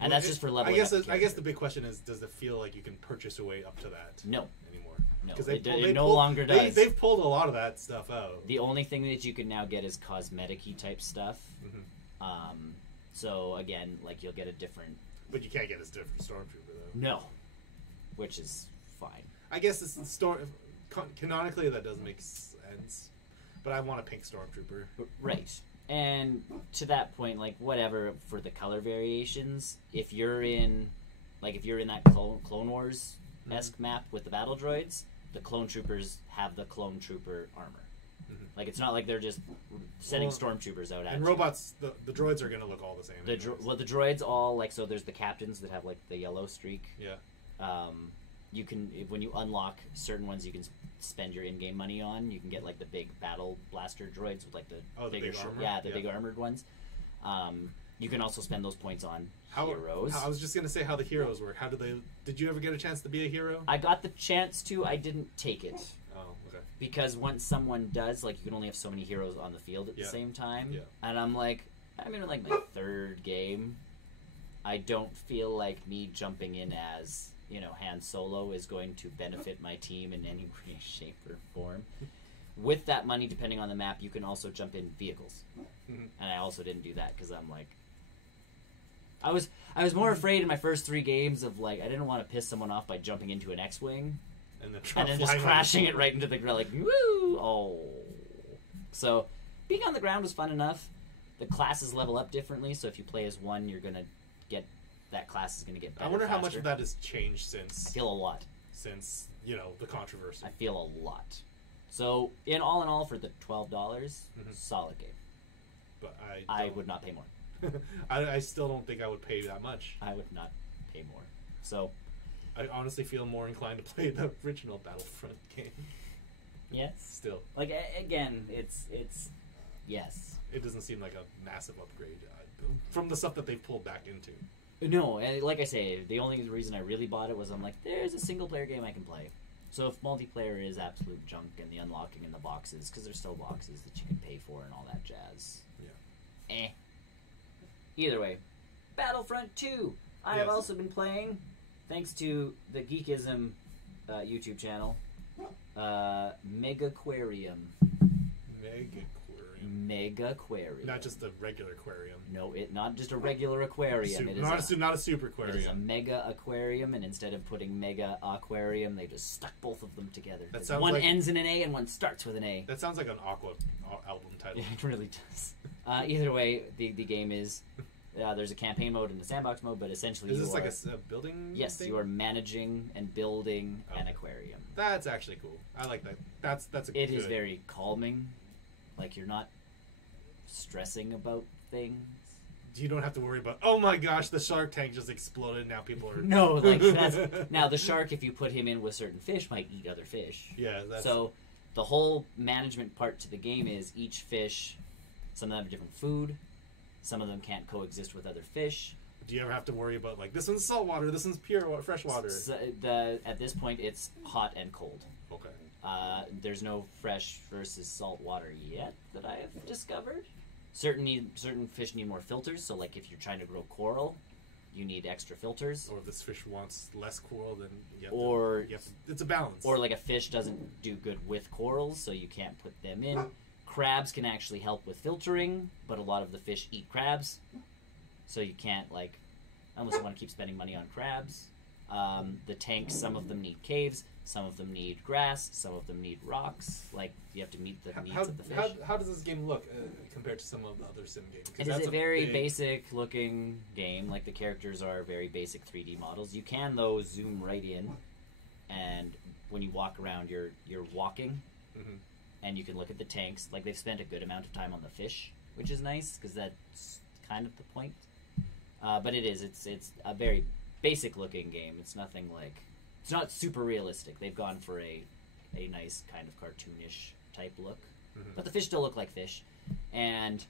and that's just for leveling up. I guess the big question is, does it feel like you can purchase your way up to that? No. Anymore? No, because it no longer does. They've pulled a lot of that stuff out. The only thing that you can now get is cosmetic-y type stuff. So again, like you'll get a different. But you can't get a different stormtrooper though. No. Which is fine. I guess it's canonically that doesn't make sense, but I want a pink stormtrooper. Right, and to that point, like whatever for the color variations. If you're in that Clone Wars esque map with the battle droids, the clone troopers have the clone trooper armor. Like it's not like they're just sending stormtroopers out at and robots. The droids are gonna look all the same. The droids all like so. There's the captains that have like the yellow streak. Yeah. You can when you unlock certain ones, you can spend your in-game money on. You can get like the big battle blaster droids with like the bigger, big armored ones. You can also spend those points on heroes. I was just gonna say how the heroes work. How did you ever get a chance to be a hero? I got the chance to. I didn't take it. Oh, okay. Because once someone does, like, you can only have so many heroes on the field at the same time. Yeah. And I'm like, I'm in like my third game. I don't feel like me jumping in as Han Solo is going to benefit my team in any way, shape, or form. With that money, depending on the map, you can also jump in vehicles. And I also didn't do that because I'm like, I was more afraid in my first 3 games of like I didn't want to piss someone off by jumping into an X-wing and then just crashing it right into the ground like woo. Oh, so being on the ground was fun enough. The classes level up differently, so if you play as one, you're gonna get. That class is going to get better. I wonder faster. how much of that has changed since. I feel a lot. Since, the controversy. I feel a lot. So, in all, for the $12, solid game. But I would not pay more. I still don't think I would pay that much. I would not pay more. So I honestly feel more inclined to play the original Battlefront game. Yes. Still. Like, again, it's yes. It doesn't seem like a massive upgrade from the stuff that they've pulled back into. No, and like I say, the only reason I really bought it was I'm like, there's a single-player game I can play. So if multiplayer is absolute junk and the unlocking in the boxes, because there's still boxes that you can pay for and all that jazz. Yeah. Either way, Battlefront 2. I have also been playing, thanks to the Geekism YouTube channel, Megaquarium. Megaquarium. Not just a regular aquarium. No, not just a regular aquarium. It is not a super aquarium. It is a mega aquarium, and instead of putting mega aquarium, they just stuck both of them together. One ends in an A and one starts with an A. That sounds like an Aqua album title. It really does. Either way, the game is... there's a campaign mode and a sandbox mode, but essentially is this like a building? Yes, thing? You are managing and building an aquarium. That's actually cool. I like that. That's a It is very calming. Like, you're not stressing about things. You don't have to worry about, oh my gosh, the shark tank just exploded, now people are... No, like, that's... Now, the shark, if you put him in with certain fish, might eat other fish. Yeah, that's... So, the whole management part to the game is each fish, some of them have different food, some of them can't coexist with other fish. Do you ever have to worry about, like, this one's saltwater, this one's pure freshwater? At this point, it's hot and cold. Okay. There's no fresh versus salt water yet that I have discovered. Certain fish need more filters, so like if you're trying to grow coral, you need extra filters. Or if this fish wants less coral, then it's a balance. Or like a fish doesn't do good with corals, so you can't put them in. Crabs can actually help with filtering, but a lot of the fish eat crabs, so you can't, like, unless you want to keep spending money on crabs. The tanks, some of them need caves, some of them need grass, some of them need rocks. Like, you have to meet the needs of the fish. How does this game look compared to some of the other sim games? It is a very basic-looking game. Like, the characters are very basic 3D models. You can, though, zoom right in, and when you walk around, you're walking, and you can look at the tanks. Like, they've spent a good amount of time on the fish, which is nice, because that's kind of the point. But it's a very basic-looking game. It's nothing like... It's not super realistic. They've gone for a nice kind of cartoonish type look. But the fish still look like fish. And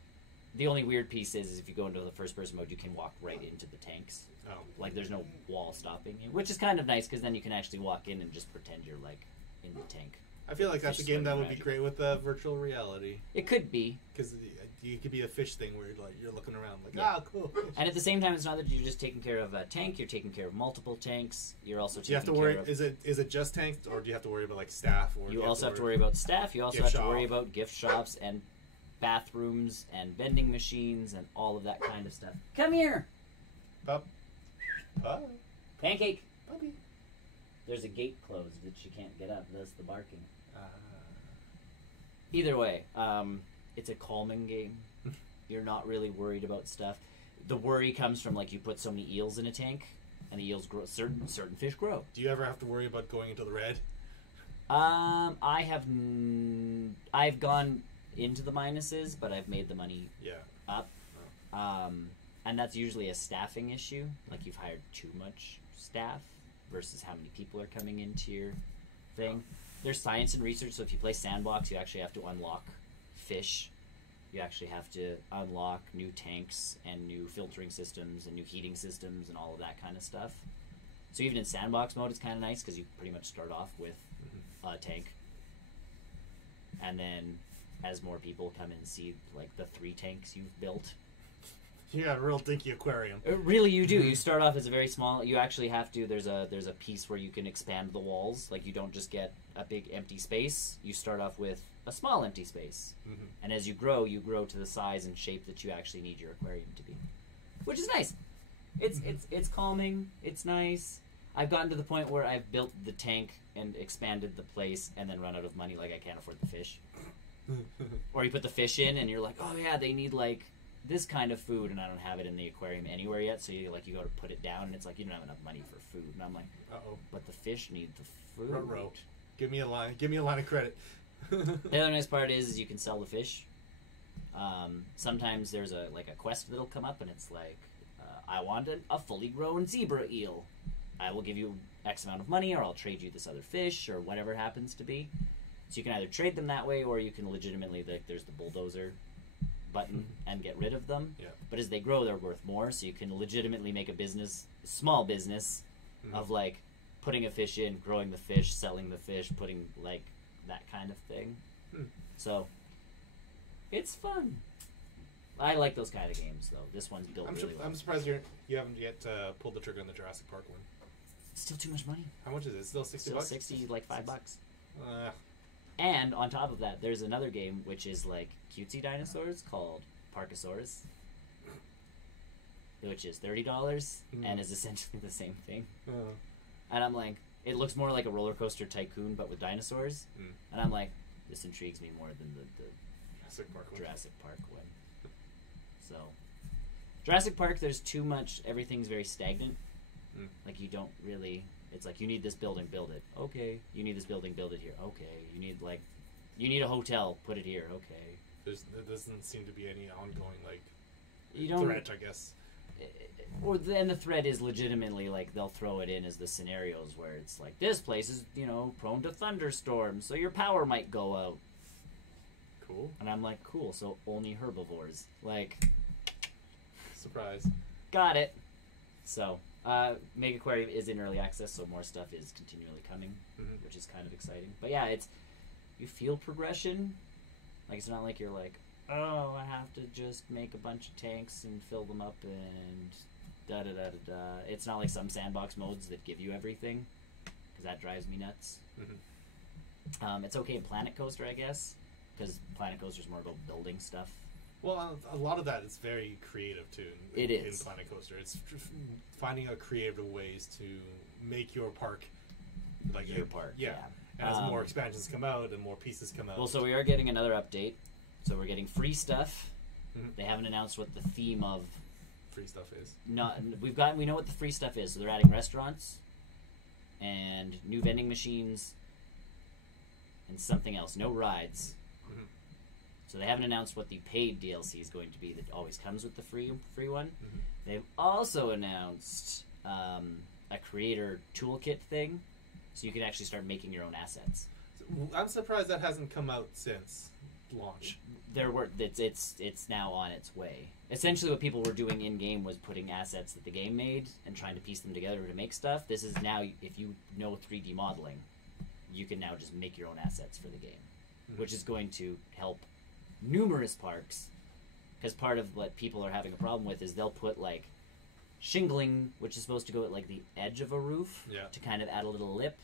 the only weird piece is if you go into the first-person mode, you can walk right into the tanks. Oh. Like, there's no wall stopping you. Which is kind of nice, because then you can actually walk in and just pretend you're, like, in the tank. I feel like that's a game that would be great with virtual reality. It could be. Because you could be a fish thing where you're looking around like, cool. And at the same time, it's not that you're just taking care of a tank. You're taking care of multiple tanks. You're also taking care of... Do you have to worry... Is it just tanks, or do you have to worry about, like, staff? Or you also have to worry about staff. You also have to worry about gift shops and bathrooms and vending machines and all of that kind of stuff. Come here! Pup. Pancake! Puppy. There's a gate closed that she can't get up. That's the barking. Either way, it's a calming game. You're not really worried about stuff. The worry comes from, like, you put so many eels in a tank, and the eels grow. Certain fish grow. Do you ever have to worry about going into the red? I've gone into the minuses, but I've made the money up. Oh. And that's usually a staffing issue. Like, you've hired too much staff versus how many people are coming into your thing. There's science and research, so if you play Sandbox, you actually have to unlock fish. You actually have to unlock new tanks and new filtering systems and new heating systems and all of that kind of stuff. So even in Sandbox mode, it's kind of nice because you pretty much start off with a tank. And then as more people come and see, like, the 3 tanks you've built... You got a real dinky aquarium. Really, you do. You start off as a very small... You actually have to... There's a piece where you can expand the walls. Like, you don't just get a big empty space. You start off with a small empty space. And as you grow to the size and shape that you actually need your aquarium to be. Which is nice. It's calming. It's nice. I've gotten to the point where I've built the tank and expanded the place and then run out of money, like I can't afford the fish. Or you put the fish in and you're like, oh yeah, they need, like... this kind of food, and I don't have it in the aquarium anywhere yet, so you go to put it down, and it's like, you don't have enough money for food. And I'm like, but the fish need the food. Ruh-roh. Give me a line of credit. The other nice part is you can sell the fish. Sometimes there's a quest that'll come up, and it's like, I want a fully grown zebra eel. I will give you X amount of money, or I'll trade you this other fish, or whatever it happens to be. So you can either trade them that way, or you can legitimately, there's the bulldozer button, and get rid of them. Yeah. But as they grow, they're worth more, so you can legitimately make a small business, of like putting a fish in, growing the fish, selling the fish, putting like that kind of thing. So it's fun. I like those kind of games, though. This one's built really well. I'm surprised you haven't yet pulled the trigger on the Jurassic Park one. It's still too much money. How much is it? Still $60? Still $60, like $5. And on top of that, there's another game which is like cutesy dinosaurs called Parkosaurus, which is $30 and is essentially the same thing. And I'm like, it looks more like a roller coaster tycoon, but with dinosaurs. And I'm like, this intrigues me more than the Jurassic Park one. So, Jurassic Park, there's too much. Everything's very stagnant. Like, you don't really. It's like, you need this building, build it. Okay. You need this building, build it here. Okay. You need a hotel, put it here. Okay. There doesn't seem to be any ongoing threat, I guess. And the threat is legitimately like they'll throw it in as the scenarios where it's like, this place is prone to thunderstorms, so your power might go out. Cool. And I'm like, cool. So only herbivores. Like, surprise. Got it. So. Mega Aquarium is in early access, so more stuff is continually coming, which is kind of exciting. But yeah, you feel progression. Like, it's not like you're like, oh, I have to just make a bunch of tanks and fill them up and da-da-da-da-da. It's not like some sandbox modes that give you everything, because that drives me nuts. It's okay in Planet Coaster, I guess, because Planet Coaster's more about building stuff. Well, a lot of that is very creative, too. It is. In Planet Coaster. It's finding out creative ways to make your park like your park. Yeah. And as more expansions come out and more pieces come out. Well, so we are getting another update. So we're getting free stuff. They haven't announced what the theme of free stuff is. We know what the free stuff is. So they're adding restaurants and new vending machines and something else. No rides. So they haven't announced what the paid DLC is going to be that always comes with the free one. They've also announced a creator toolkit thing, so you can actually start making your own assets. I'm surprised that hasn't come out since launch. It's now on its way. Essentially, what people were doing in game was putting assets that the game made and trying to piece them together to make stuff. This is now, if you know 3D modeling, you can now just make your own assets for the game, which is going to help numerous parks, because part of what people are having a problem with is they'll put like shingling, which is supposed to go at like the edge of a roof to kind of add a little lip.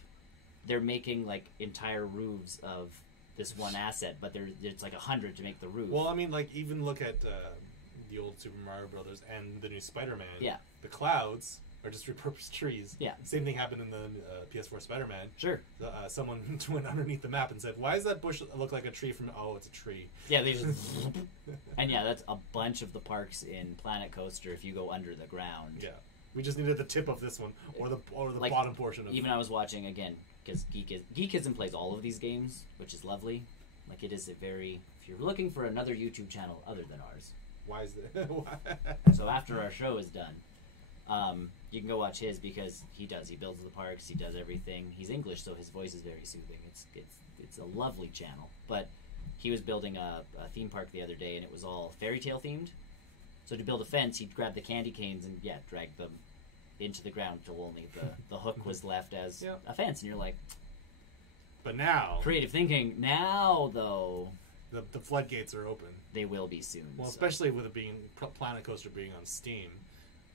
They're making like entire roofs of this one asset, but it's like 100 to make the roof. Well, I mean, like, even look at the old Super Mario Brothers and the new Spider-Man. Yeah, the clouds are just repurposed trees. Yeah, same thing happened in the PS4 Spider-Man. Sure. Someone went underneath the map and said, "Why does that bush look like a tree?" From it's a tree. Yeah, they just and yeah, that's a bunch of the parks in Planet Coaster. If you go under the ground, we just needed the tip of this one or the like, bottom portion of. Even I was watching again because Geekism plays all of these games, which is lovely. Like, it is a very. If you're looking for another YouTube channel other than ours, why is that? So after our show is done. You can go watch his, because he builds the parks, he does everything. He's English, so his voice is very soothing. It's a lovely channel. But he was building a theme park the other day, and it was all fairy tale themed. So to build a fence, he'd grab the candy canes and drag them into the ground till only the hook was left as a fence. And you're like, but now creative thinking. Now though, the floodgates are open. They will be soon. Well, especially with it being Planet Coaster being on Steam.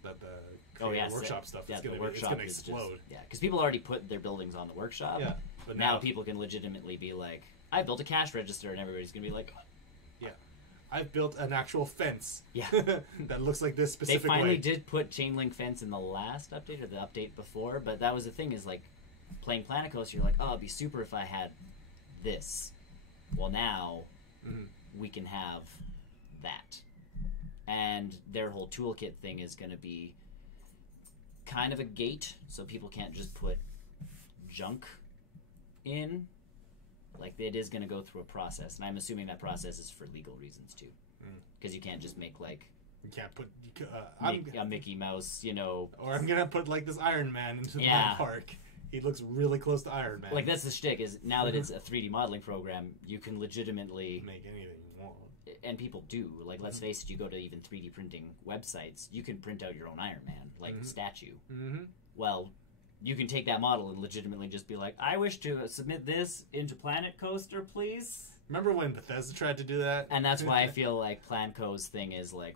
That the workshop stuff is going to explode. Because people already put their buildings on the workshop. Yeah, but now people can legitimately be like, I built a cash register, and everybody's going to be like, I've built an actual fence. Yeah. That looks like this specific They finally did put chain link fence in the last update or the update before, but that was the thing, is like, playing Planet Coaster, you're like, oh, it'd be super if I had this. Well, now we can have that. And their whole toolkit thing is going to be kind of a gate, so people can't just put junk in. Like, it is going to go through a process, and I'm assuming that process is for legal reasons too. because you can't just make like. You can't put a Mickey Mouse, you know. Or I'm gonna put like this Iron Man into my park. He looks really close to Iron Man. Like that's the shtick. Is now that it's a 3D modeling program, you can legitimately make anything you want. And people do. Like, let's face it. You go to even 3D printing websites, you can print out your own Iron Man, like statue. Well, you can take that model and legitimately just be like, I wish to submit this into Planet Coaster, please. Remember when Bethesda tried to do that? And that's why I feel like Planco's thing is like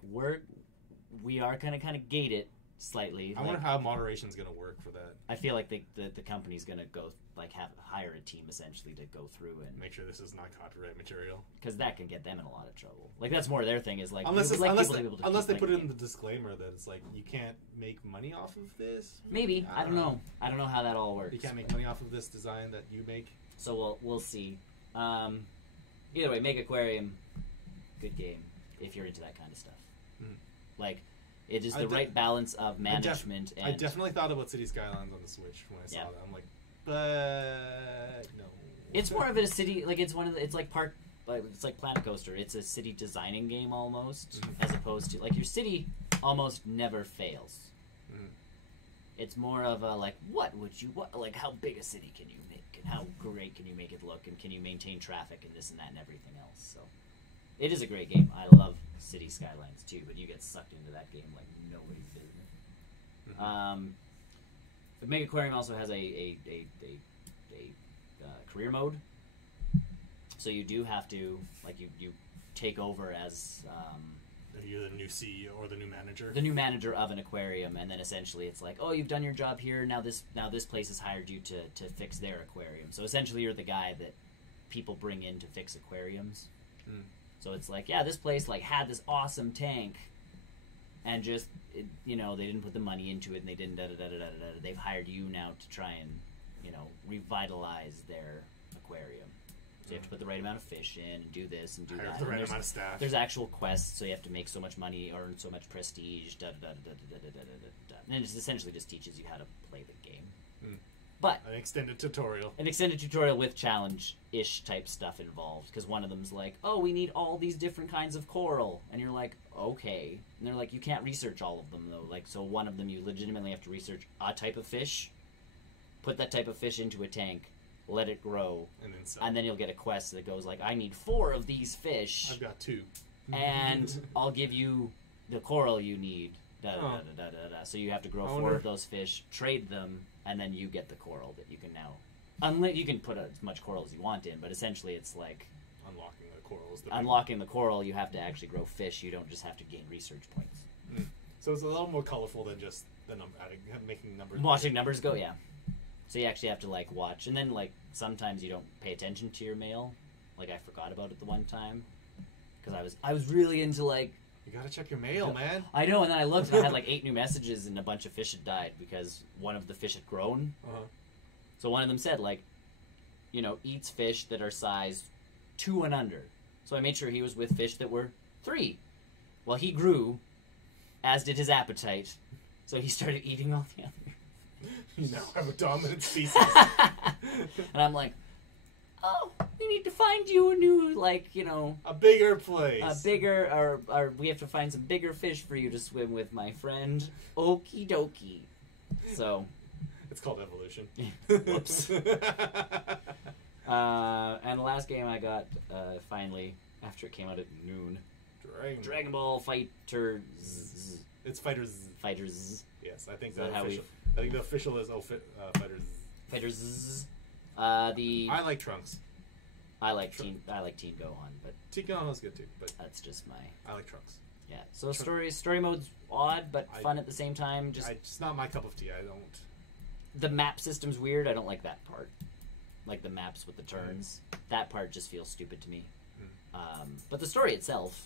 we are gonna kind of gate it slightly. I wonder how moderation's gonna work for that. I feel like the company's gonna go like hire a team essentially to go through and make sure this is not copyright material, because that can get them in a lot of trouble. Like that's more their thing is like unless they put it in the disclaimer that it's like you can't make money off of this. Maybe I don't know. I don't know how that all works. You can't make money off of this design that you make. So we'll see. Either way, Make Aquarium, good game if you're into that kind of stuff. Like, it is the right balance of management. I definitely thought about City Skylines on the Switch when I saw that. I'm like, but no. It's more of a city. Like it's like park. Like it's like Planet Coaster. It's a city designing game almost, as opposed to like your city almost never fails. It's more of a like, what like how big a city can you make, and how great can you make it look, and can you maintain traffic and this and that and everything else. So it is a great game. I love City Skylines too, but you get sucked into that game like nobody's business. But Mega Aquarium also has a career mode, so you do have to like you take over as. You're the new CEO or the new manager. The new manager of an aquarium, and then essentially it's like, oh, you've done your job here. Now this place has hired you to fix their aquarium. So essentially, you're the guy that people bring in to fix aquariums. So it's like, yeah, this place like had this awesome tank, and just they didn't put the money into it, and they didn't da da da da da da. They've hired you now to try and revitalize their aquarium. So you have to put the right amount of fish in and do this and do that. The right amount of staff. There's actual quests, so you have to make so much money, earn so much prestige, da da da da da da da da. And it essentially just teaches you how to play the game. But an extended tutorial. An extended tutorial with challenge-ish type stuff involved. Because one of them's like, oh, we need all these different kinds of coral. And you're like, okay. And they're like, you can't research all of them, though. Like, so one of them you legitimately have to research a type of fish, put that type of fish into a tank, let it grow, and then you'll get a quest that goes like, I need 4 of these fish. I've got 2. And I'll give you the coral you need. Da, da, da, da, da, da. So you have to grow 4 of those fish, trade them, and then you get the coral that you can now... you can put as much coral as you want in, but essentially it's like... Unlocking the corals. Unlocking the coral, you have to actually grow fish. You don't just have to gain research points. So it's a little more colorful than just the making numbers. Watching numbers go, yeah. So you actually have to like watch, and then like sometimes you don't pay attention to your mail. Like I forgot about it the one time because I was really into like. You gotta check your mail, man. I know, and then I looked and I had like 8 new messages, and a bunch of fish had died because one of the fish had grown. So one of them said like, eats fish that are size 2 and under. So I made sure he was with fish that were 3. Well, he grew, as did his appetite, so he started eating all the others. You now have a dominant species. And I'm like, oh, we need to find you a new, a bigger place. Or we have to find some bigger fish for you to swim with, my friend. Okie dokie. So. It's called evolution. Whoops. And the last game I got, finally, after it came out at noon. Dragon Ball Fighters. It's Fighters. Fighters. Yes, I think the official is Fighters. Fighters. I like Trunks. I like Team Gohan, but Team Gohan is good too. But that's just I like Trunks. Yeah. So story mode's odd, but fun at the same time. It's not my cup of tea. I don't. The map system's weird. I don't like that part. Like the maps with the turns. That part just feels stupid to me. But the story itself.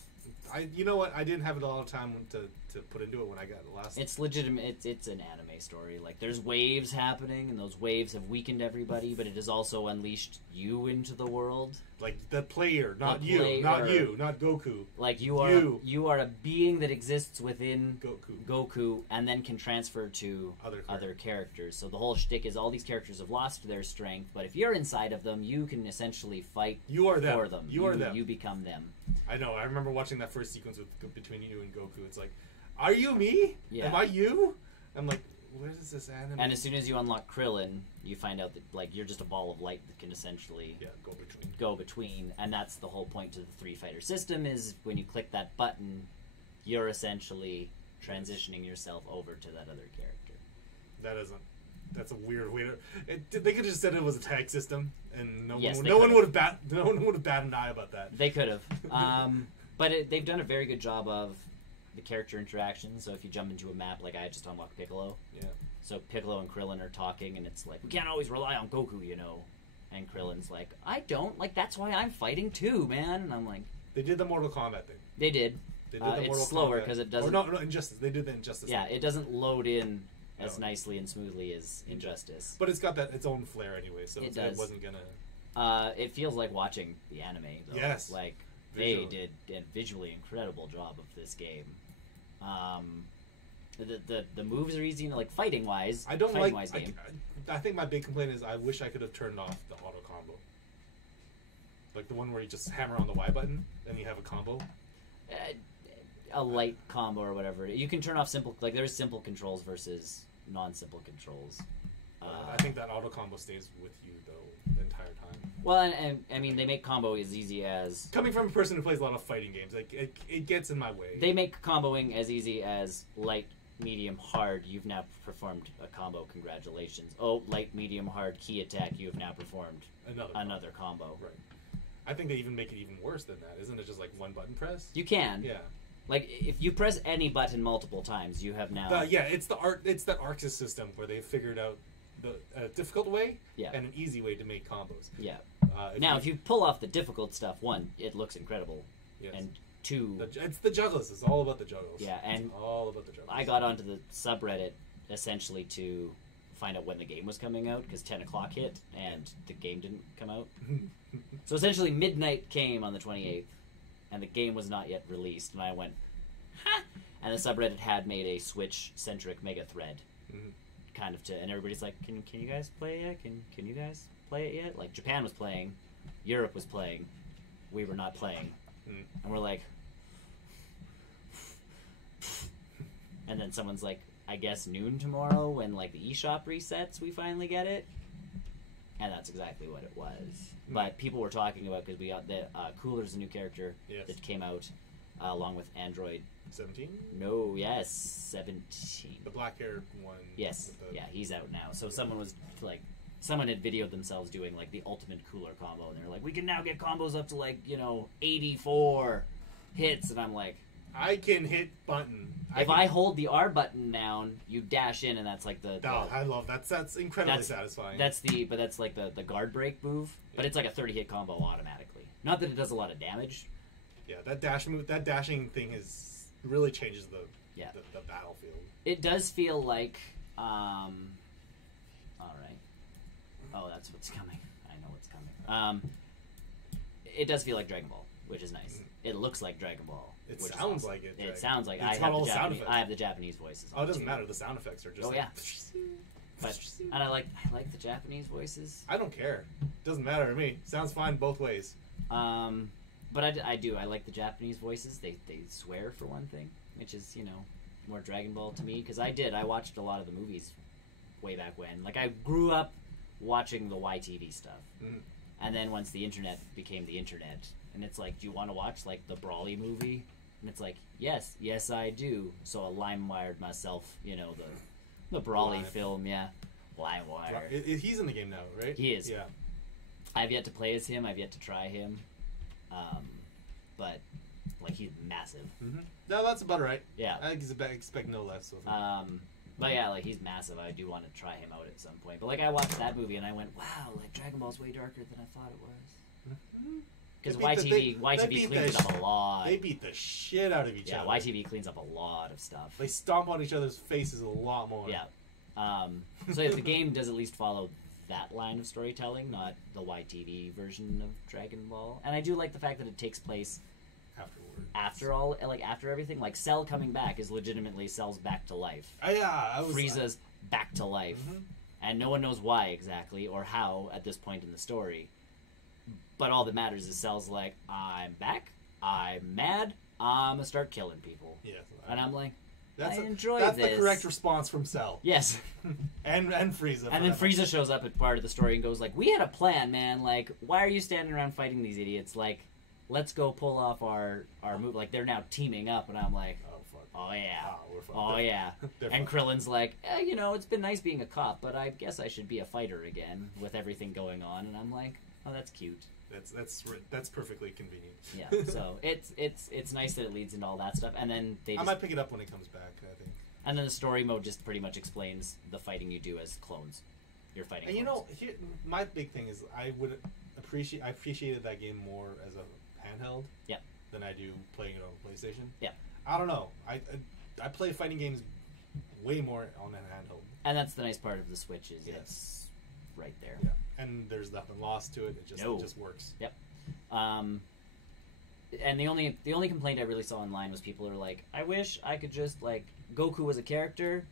You know what? I didn't have a lot of time to put into it when I got it last. It's legitimate. It's an anime story. Like there's waves happening, and those waves have weakened everybody, but it has also unleashed you into the world. Like the player, not you, not Goku. Like you are a being that exists within Goku, and then can transfer to other characters. So the whole shtick is all these characters have lost their strength, but if you're inside of them, you can essentially fight for them. You are them. You become them. I know. I remember watching that first sequence between you and Goku, it's like, are you me? Yeah. Am I you? I'm like, where is this anime? And as soon as you unlock Krillin, you find out that like you're just a ball of light that can essentially go between, and that's the whole point to the Three Fighter system. Is when you click that button, you're essentially transitioning yourself over to that other character. That's a weird way to. They could have just said it was a tag system, and no one would have batted an eye about that. They could have, but they've done a very good job of the character interaction. So if you jump into a map, like I just unlocked Piccolo. Yeah. So Piccolo and Krillin are talking, and it's like, we can't always rely on Goku, you know. And Krillin's like, I don't. Like, that's why I'm fighting too, man. And I'm like... They did the Mortal Kombat thing. They did. They did the Mortal it's slower Kombat. because it doesn't... Or no, Injustice. They did the Injustice Yeah, thing. it doesn't load in as nicely and smoothly as Injustice. But it's got its own flair anyway, so it wasn't gonna... it feels like watching the anime, though. Yes. Like, they did a visually incredible job of this game. The moves are easy, like fighting wise. I don't like. I think my big complaint is I wish I could have turned off the auto combo, like the one where you just hammer on the Y button and you have a combo. A light combo or whatever. You can turn off simple. Like there's simple controls versus non-simple controls. I think that auto combo stays with you though the entire time. Well, and I mean they make combo as easy as coming from a person who plays a lot of fighting games. Like it gets in my way. They make comboing as easy as light, medium, hard. You've now performed a combo. Congratulations. Oh, light, medium, hard, key attack. You have now performed another combo. Right. I think they even make it even worse than that. Isn't it just like one button press? You can. Yeah. Like if you press any button multiple times, you have now. It's that Arxis system where they figured out the difficult way and an easy way to make combos. Yeah. If you pull off the difficult stuff, one, it looks incredible, and two, it's the juggles. It's all about the juggles. Yeah, and it's all about the juggles. I got onto the subreddit essentially to find out when the game was coming out because 10 o'clock hit and the game didn't come out. So essentially, midnight came on the 28th, and the game was not yet released. And I went, ha! And the subreddit had made a Switch-centric mega thread. Kind of and everybody's like, can you guys play it? Can you guys play it yet? Like Japan was playing, Europe was playing, we were not playing, and we're like, and then someone's like, I guess noon tomorrow when like the eShop resets, we finally get it, and that's exactly what it was. But people were talking about because we got the Cooler's a new character that came out along with Android. 17? No, yes, 17. The black-haired one. Yes, he's out now. So someone had videoed themselves doing like the ultimate Cooler combo, and they're like, we can now get combos up to like 84 hits, and I'm like, I can hit button. If I hold the R button down, you dash in, and that's like the I love that. That's incredibly satisfying. That's like the guard break move, but it's like a 30-hit combo automatically. Not that it does a lot of damage. Yeah, that dashing thing really changes the battlefield. It does feel like, all right. Oh, that's what's coming. I know what's coming. It does feel like Dragon Ball, which is nice. It looks like Dragon Ball. It sounds like it. It sounds like I have the Japanese voices. Oh, it doesn't matter. The sound effects are just. Oh yeah. And I like the Japanese voices. I don't care. It doesn't matter to me. Sounds fine both ways. But I do. I like the Japanese voices. They swear for one thing, which is more Dragon Ball to me because I watched a lot of the movies way back when. Like I grew up watching the YTV stuff, and then once the internet became the internet, and it's like, do you want to watch like the Brawly movie? And it's like, yes, I do. So I lime-wired myself, the Brawly film, LimeWire. He's in the game now, right? He is. Yeah. I've yet to play as him. I've yet to try him. But like he's massive. No, that's about right. Yeah, I expect no less with him. But yeah, like he's massive. I do want to try him out at some point. But like I watched that movie and I went, wow, like Dragon Ball's way darker than I thought it was. Because YTV cleans it up a lot. They beat the shit out of each other. Yeah, YTV cleans up a lot of stuff. They stomp on each other's faces a lot more. Yeah. So if the game does at least follow that line of storytelling, not the YTV version of Dragon Ball. And I do like the fact that it takes place afterwards. After everything. Like Cell coming back is legitimately Cell's back to life. Frieza's back to life. And no one knows why exactly or how at this point in the story. But all that matters is Cell's like, I'm back, I'm mad, I'm gonna start killing people. Yeah. And I'm like, that's this. That's the correct response from Cell. Yes. and Frieza. And then Frieza shows up at part of the story and goes like, we had a plan, man. Like, why are you standing around fighting these idiots? Like, let's go pull off our move. Like, they're now teaming up, and I'm like, oh yeah. Oh yeah. And Krillin's like, you know, it's been nice being a cop, but I guess I should be a fighter again with everything going on. And I'm like, oh, that's cute. That's perfectly convenient. Yeah, so it's nice that it leads into all that stuff, and then I might pick it up when it comes back, I think. And then the story mode just pretty much explains the fighting you do as clones. You're fighting. And clones. you know, my big thing is I appreciated that game more as a handheld. Yeah. Than I do playing it on PlayStation. Yeah. I don't know. I play fighting games way more on a handheld. And that's the nice part of the Switch is it's right there. Yeah. And there's nothing lost to it. It just works. Yep. And the only complaint I really saw online was people are like, I wish I could just like Goku was a character,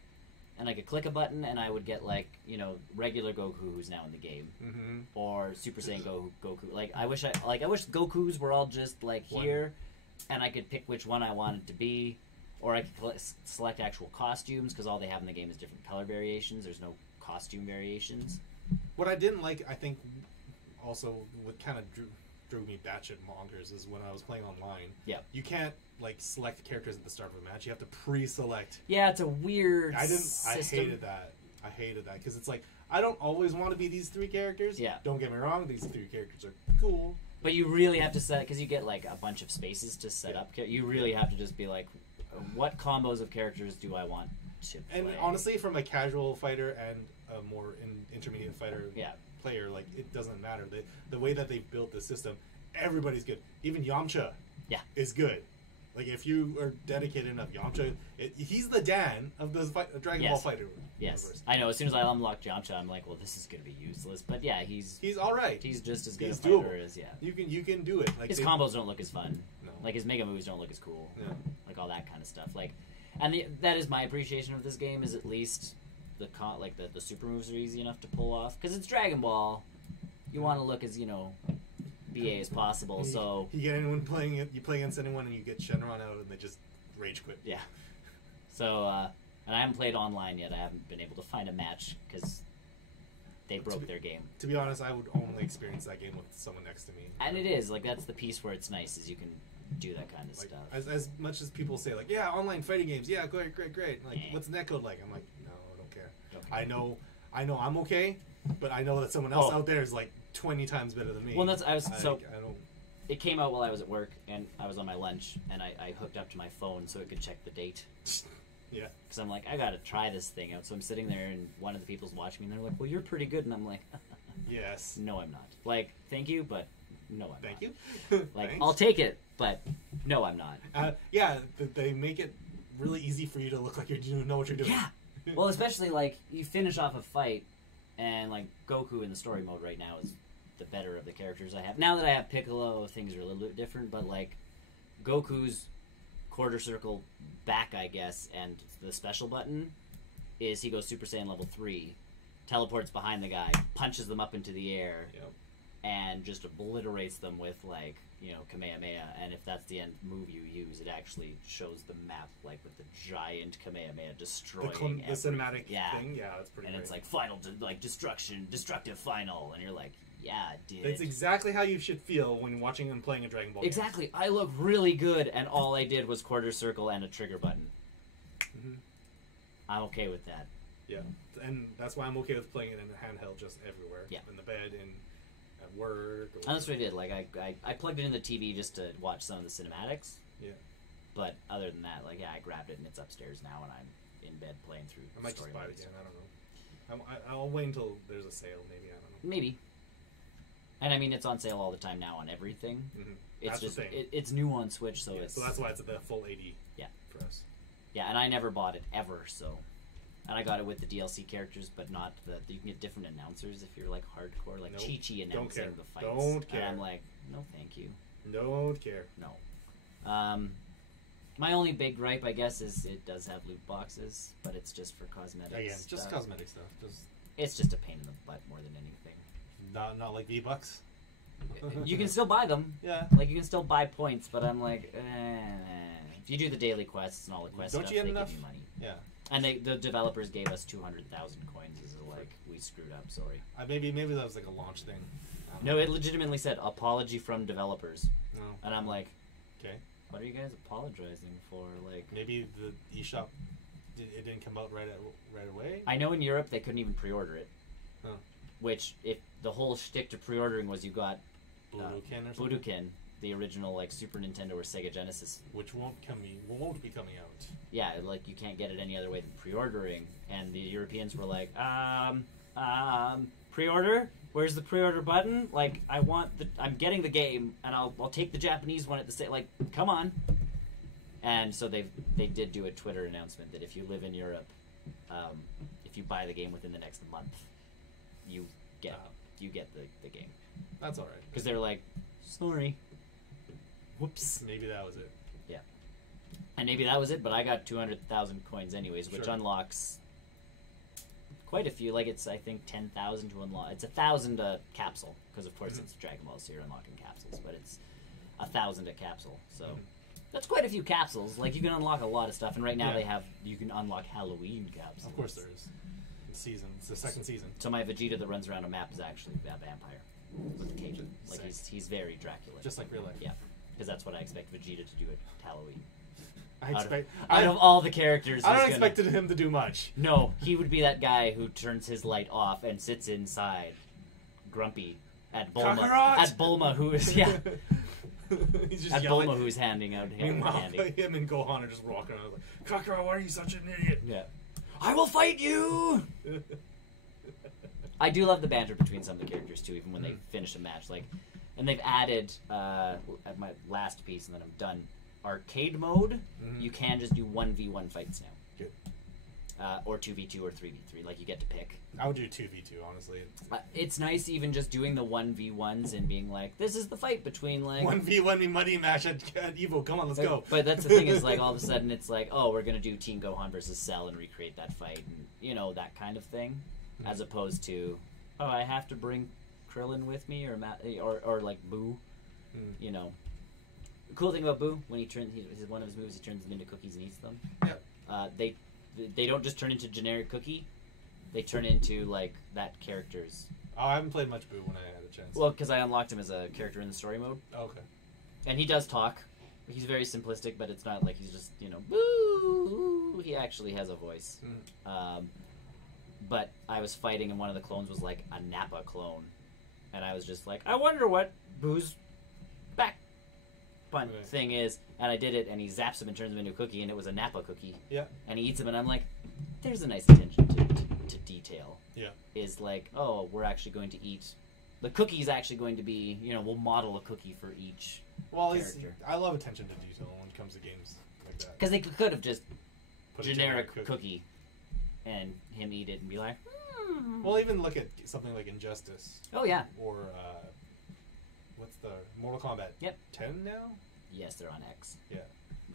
and I could click a button and I would get like, you know, regular Goku who's now in the game, or Super Saiyan Goku. Like I wish Gokus were all just like here, and I could pick which one I wanted to be, or I could select actual costumes because all they have in the game is different color variations. There's no costume variations. What I didn't like, I think, also what kind of drew me batshit bonkers is when I was playing online. Yeah. You can't like select characters at the start of a match. You have to pre-select. Yeah, it's a weird. I hated that because it's like I don't always want to be these three characters. Yeah. Don't get me wrong; these three characters are cool. But you really have to set because you get like a bunch of spaces to set up. You really have to just be like, what combos of characters do I want to play? And honestly, from a casual fighter and a more intermediate fighter player, like it doesn't matter. The way that they've built the system, everybody's good. Even Yamcha is good. Like if you are dedicated enough, Yamcha, he's the Dan of the Dragon Ball Fighter universe. I know. As soon as I unlock Yamcha, I'm like, well, this is going to be useless. But yeah, he's all right. He's just as good a fighter as You can do it. Like his combos don't look as fun. No. Like his mega moves don't look as cool. Yeah. Like all that kind of stuff. Like, and that is my appreciation of this game is at least the super moves are easy enough to pull off because it's Dragon Ball. You want to look as BA as possible. So you get anyone playing it, you play against anyone, and you get Shenron out, and they just rage quit. Yeah. So and I haven't played online yet. I haven't been able to find a match because they broke their game. To be honest, I would only experience that game with someone next to me. And it is like that's the piece where it's nice is you can do that kind of stuff. As much as people say like, yeah, online fighting games, yeah, great. Like, what's netcode like? I'm like, no, I don't care. I know I'm okay, but I know that someone else out there is like 20 times better than me. Well, I don't. It came out while I was at work, and I was on my lunch, and I hooked up to my phone so it could check the date. Yeah. Because I'm like, I gotta try this thing out. So I'm sitting there, and one of the people's watching me, and they're like, well, you're pretty good. And I'm like, yes. No, I'm not. Like, thank you, but no, I'm not. Thank you. Like, Thanks. I'll take it, but no, I'm not. Yeah, they make it really easy for you to look like you know what you're doing. Yeah. Well, especially, like, you finish off a fight, and, like, Goku in the story mode right now is the better of the characters I have. Now that I have Piccolo, things are a little bit different, but, like, Goku's quarter circle back, I guess, and the special button is he goes Super Saiyan level 3, teleports behind the guy, punches them up into the air, and just obliterates them with, like, Kamehameha. And if that's the end move you use, it actually shows the map, like, with the giant Kamehameha destroying the cinematic thing. Yeah, that's pretty And great. it's like, destructive final, and you're like, yeah, dude. It's exactly how you should feel when watching and playing a Dragon Ball game. Exactly. I look really good, and all I did was quarter circle and a trigger button. Mm-hmm. I'm okay with that. Yeah, and that's why I'm okay with playing it in the handheld just everywhere. Yeah. In the bed, at work. And that's what I did. Like, I plugged it in the TV just to watch some of the cinematics. Yeah. But other than that, like, I grabbed it, and it's upstairs now, and I'm in bed playing through I might just buy it again. I don't know. I'll wait until there's a sale, maybe. I don't know. Maybe. And I mean, it's on sale all the time now on everything. Mm-hmm. It's that's just the thing. It's new on Switch, so it's so that's why it's at the full 80. Yeah. For us. Yeah, and I never bought it ever, so. And I got it with the DLC characters, but not you can get different announcers if you're like hardcore, like Chi-Chi announcing the fights. Don't care. And I'm like, no, thank you. Don't care. No. My only big gripe, I guess, is it does have loot boxes, but it's just for cosmetics. Again, just cosmetic stuff. It's just a pain in the butt more than anything. Not like V-Bucks? you can still buy them. Yeah. Like, you can still buy points, but I'm like, if you do the daily quests and all the quests stuff, they give you money. Yeah. And the developers gave us 200,000 coins. Is like, we screwed up, sorry. Maybe that was like a launch thing. No, it legitimately said, apology from developers. No. And I'm like, okay. What are you guys apologizing for? Like, maybe the eShop, it didn't come out right away? I know in Europe they couldn't even pre-order it. Huh. Which, if the whole shtick to pre-ordering was you got Budokan, the original like Super Nintendo or Sega Genesis, which won't be coming out. Yeah, like you can't get it any other way than pre-ordering, and the Europeans were like, pre-order? Where's the pre-order button? Like, I'm getting the game, and I'll take the Japanese one at the same. Like, come on. And so they did do a Twitter announcement that if you live in Europe, if you buy the game within the next month, you get the game. That's all right. Because they're like, sorry. Whoops. Maybe that was it. Yeah. And maybe that was it, but I got 200,000 coins anyways, which unlocks quite a few. Like, it's, I think, 10,000 to unlock. It's 1,000 a capsule, because of course it's Dragon Ball, so you're unlocking capsules, but it's 1,000 a capsule, so that's quite a few capsules. Like, you can unlock a lot of stuff, and right now you can unlock Halloween capsules. Of course there is. It's the second season. So my Vegeta that runs around a map is actually a vampire with a cape. Like, he's very Dracula. Just like real life. Yeah, because that's what I expect Vegeta to do at Halloween. Out of all the characters, I don't expect him to do much. No, he would be that guy who turns his light off and sits inside, grumpy, at Bulma. Kakarot! At Bulma, who is He's just at yelling. Bulma, who's handing out candy. Him and Gohan are just walking around like, Kakarot, why are you such an idiot? Yeah, I will fight you. I do love the banter between some of the characters too, even when they finish a match. Like, and they've added at my last piece, and then I'm done. Arcade mode, you can just do 1v1 fights now. Good. Or 2v2 or 3v3, like you get to pick. I would do 2v2, honestly. It's nice even just doing the 1v1s and being like, this is the fight between like... 1v1 money match at Evo, come on, let's go. But that's the thing is like all of a sudden it's like, oh, we're going to do Team Gohan versus Cell and recreate that fight and, you know, that kind of thing. As opposed to, oh, I have to bring Krillin with me or like Boo, you know. The cool thing about Boo, when one of his moves, he turns them into cookies and eats them. Yeah. They don't just turn into generic cookie; they turn into like that character's. Oh, I haven't played much Boo when I had a chance. Well, because I unlocked him as a character in the story mode. Oh, okay. And he does talk. He's very simplistic, but it's not like he's just boo. He actually has a voice. But I was fighting, and one of the clones was like a Nappa clone, and I was just like, I wonder what Boo's back thing is, and I did it, and he zaps him and turns him into a cookie, and it was a Nappa cookie. Yeah. And he eats him, and I'm like, there's a nice attention to detail. Yeah. Is like, oh, we're actually going to eat. The cookie's actually going to be, we'll model a cookie for each character. I love attention to detail when it comes to games like that. Because they could have just Put generic cookie and him eat it and be like, Well, even look at something like Injustice. Oh, yeah. Or, what's the Mortal Kombat? Yep. 10 now? Yes, they're on X. Yeah.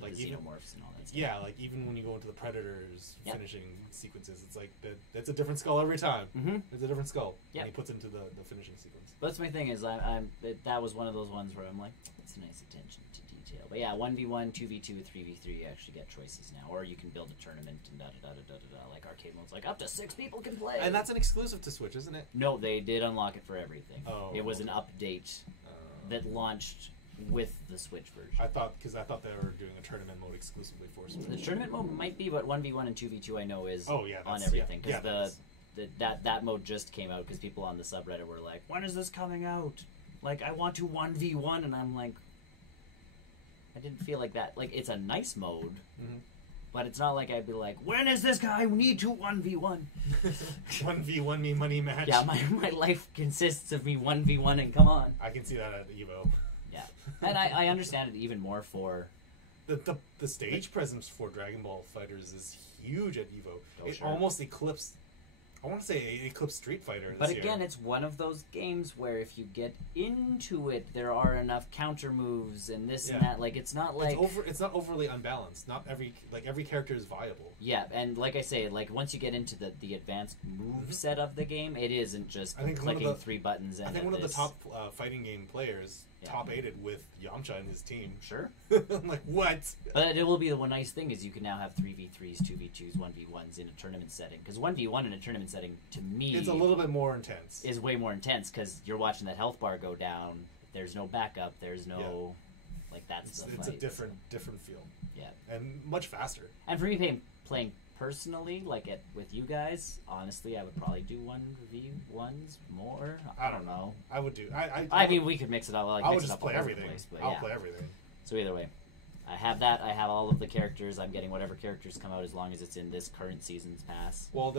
Like the xenomorphs and all that stuff. Yeah, like even when you go into the Predators finishing sequences, it's like that's a different skull every time. It's a different skull. Yeah. And he puts into the finishing sequence. But that's my thing is that was one of those ones where I'm like, it's a nice attention to detail. But yeah, 1v1, 2v2, 3v3, you actually get choices now. Or you can build a tournament and da-da-da-da-da-da. Like arcade mode's like up to 6 people can play. And that's an exclusive to Switch, isn't it? No, they did unlock it for everything. Oh, it was an update that launched with the Switch version. I thought they were doing a tournament mode exclusively for Switch. The tournament mode might be, but 1v1 and 2v2 I know is on everything. Because that mode just came out because people on the subreddit were like, when is this coming out? Like, I want to 1v1, and I'm like, I didn't feel like that. Like, it's a nice mode, but it's not like I'd be like, when is this guy? We need to 1v1. 1v1 me money match. Yeah, my life consists of me 1v1, and come on. I can see that at Evo. Yeah, and I understand it even more for... The stage presence for Dragon Ball Fighters is huge at Evo. Oh, it almost eclipsed I want to say it eclipsed Street Fighter this But year. again, it's one of those games where if you get into it, there are enough counter moves and this and that. Like, it's not like... It's not overly unbalanced. Not every character is viable. Yeah, and like I say, like once you get into the advanced move set of the game, it isn't just clicking 3 buttons. And I think one of the top fighting game players top 8'd with Yamcha and his team. Sure. I'm like, what? But it will be the one nice thing is you can now have 3v3s, 2v2s, 1v1s in a tournament setting. Because 1v1 in a tournament setting, to me... It's a little bit more intense. Is way more intense because you're watching that health bar go down. There's no backup. There's no... Yeah. Like, that's the fight. It's a different feel. Yeah. And much faster. And for me, playing personally, like with you guys, honestly, I would probably do 1v1s more. I don't know. I would do. I mean, we could mix it up. I would just play everything. I'll play everything. So either way, I have that. I have all of the characters. I'm getting whatever characters come out as long as it's in this current season's pass. Well,